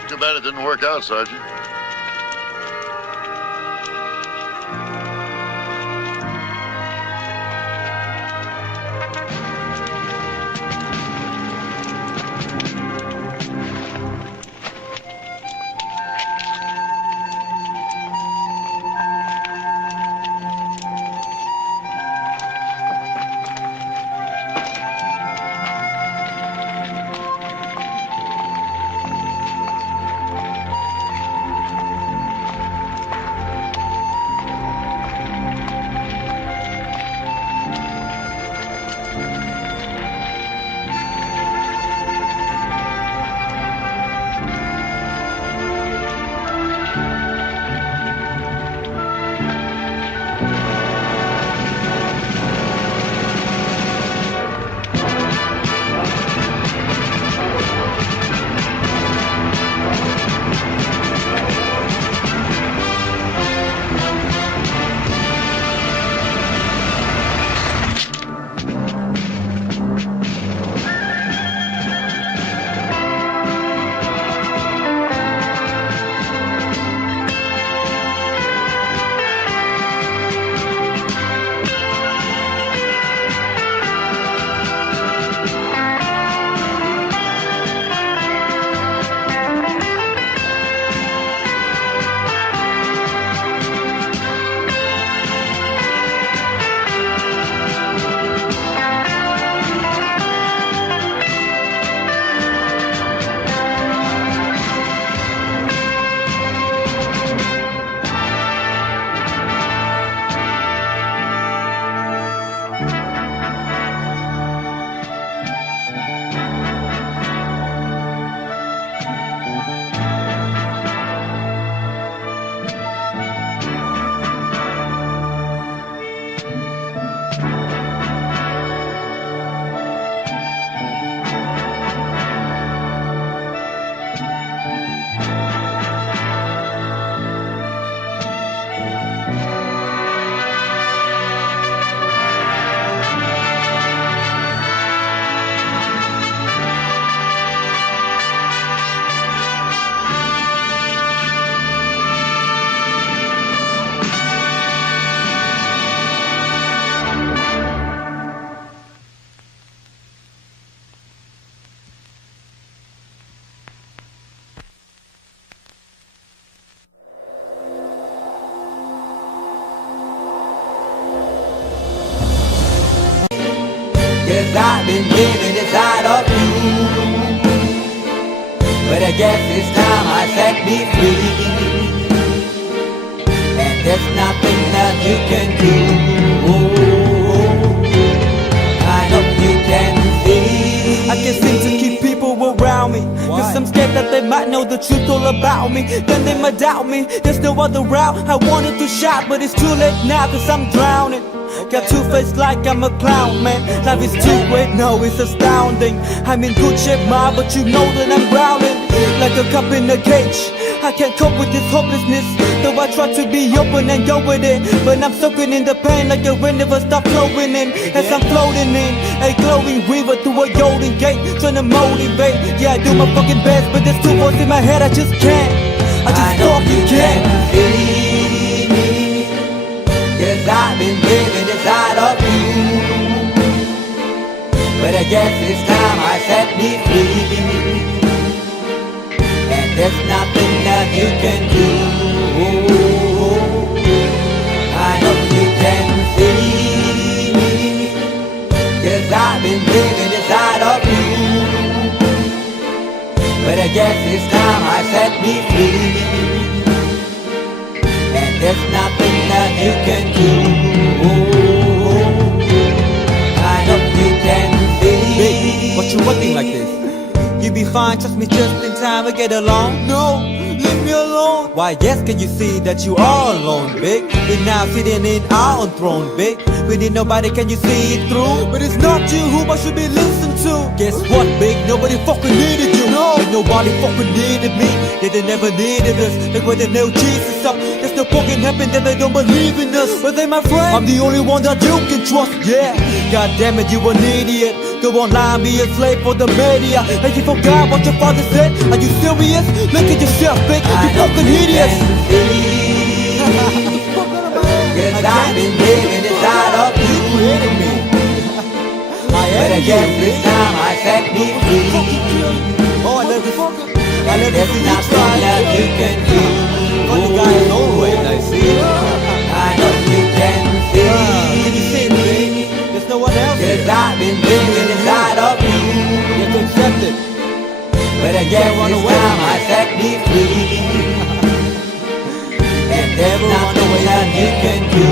Too bad it didn't work out, Sergeant. Yes, I've been living inside of you, but I guess it's time I set me free, and there's nothing that you can do. I hope you can see. I can't seem to keep people around me, cause I'm scared that they might know the truth all about me. Then they might doubt me, there's no other route. I wanted to shout, but it's too late now, cause I'm drowning. Got two-faced like I'm a clown, man. Life is too great, no, it's astounding. I'm in good shape, ma, but you know that I'm growling like a cup in a cage. I can't cope with this hopelessness, though I try to be open and go with it, but I'm soaking in the pain like the wind never stop flowing in. As I'm floating in a glowing river through a golden gate, trying to motivate. Yeah, I do my fucking best, but there's two voices in my head, I just can't. I just fucking can't. Yes, I've been living inside of you, but I guess it's time I set me free, and there's nothing that you can do. I hope you can see. Yes, I've been living inside of you, but I guess it's time I set me free, and there's nothing that you can do. I hope you can see. Baby, what you acting like this? You be fine, trust me, just in time we get along. No, leave me alone. Why, yes, can you see that you are alone, big? We're now sitting in our own throne, big. We need nobody, can you see it through? But it's not you who I should be listening to. Guess what, big? Nobody fucking needed you. No, and nobody fucking needed me. They never needed us. Like when they nailed Jesus up, there's no fucking happen that they don't believe in us. But they my friend, I'm the only one that you can trust. Yeah, god damn it, you an idiot. Go online, be a slave for the media. And you forgot what your father said? Are you serious? Look at yourself, bitch, you fucking hideous. Cause I've been living inside of you. But I guess this time I set me free. Oh, I love this. And there's nothing that you can do. But the guy is always, I see. I know you can see. Can you see me? There's no one else. Cause I've been living inside of you. You have to accept it. But I guess this time I set me free. And there's nothing that you can do.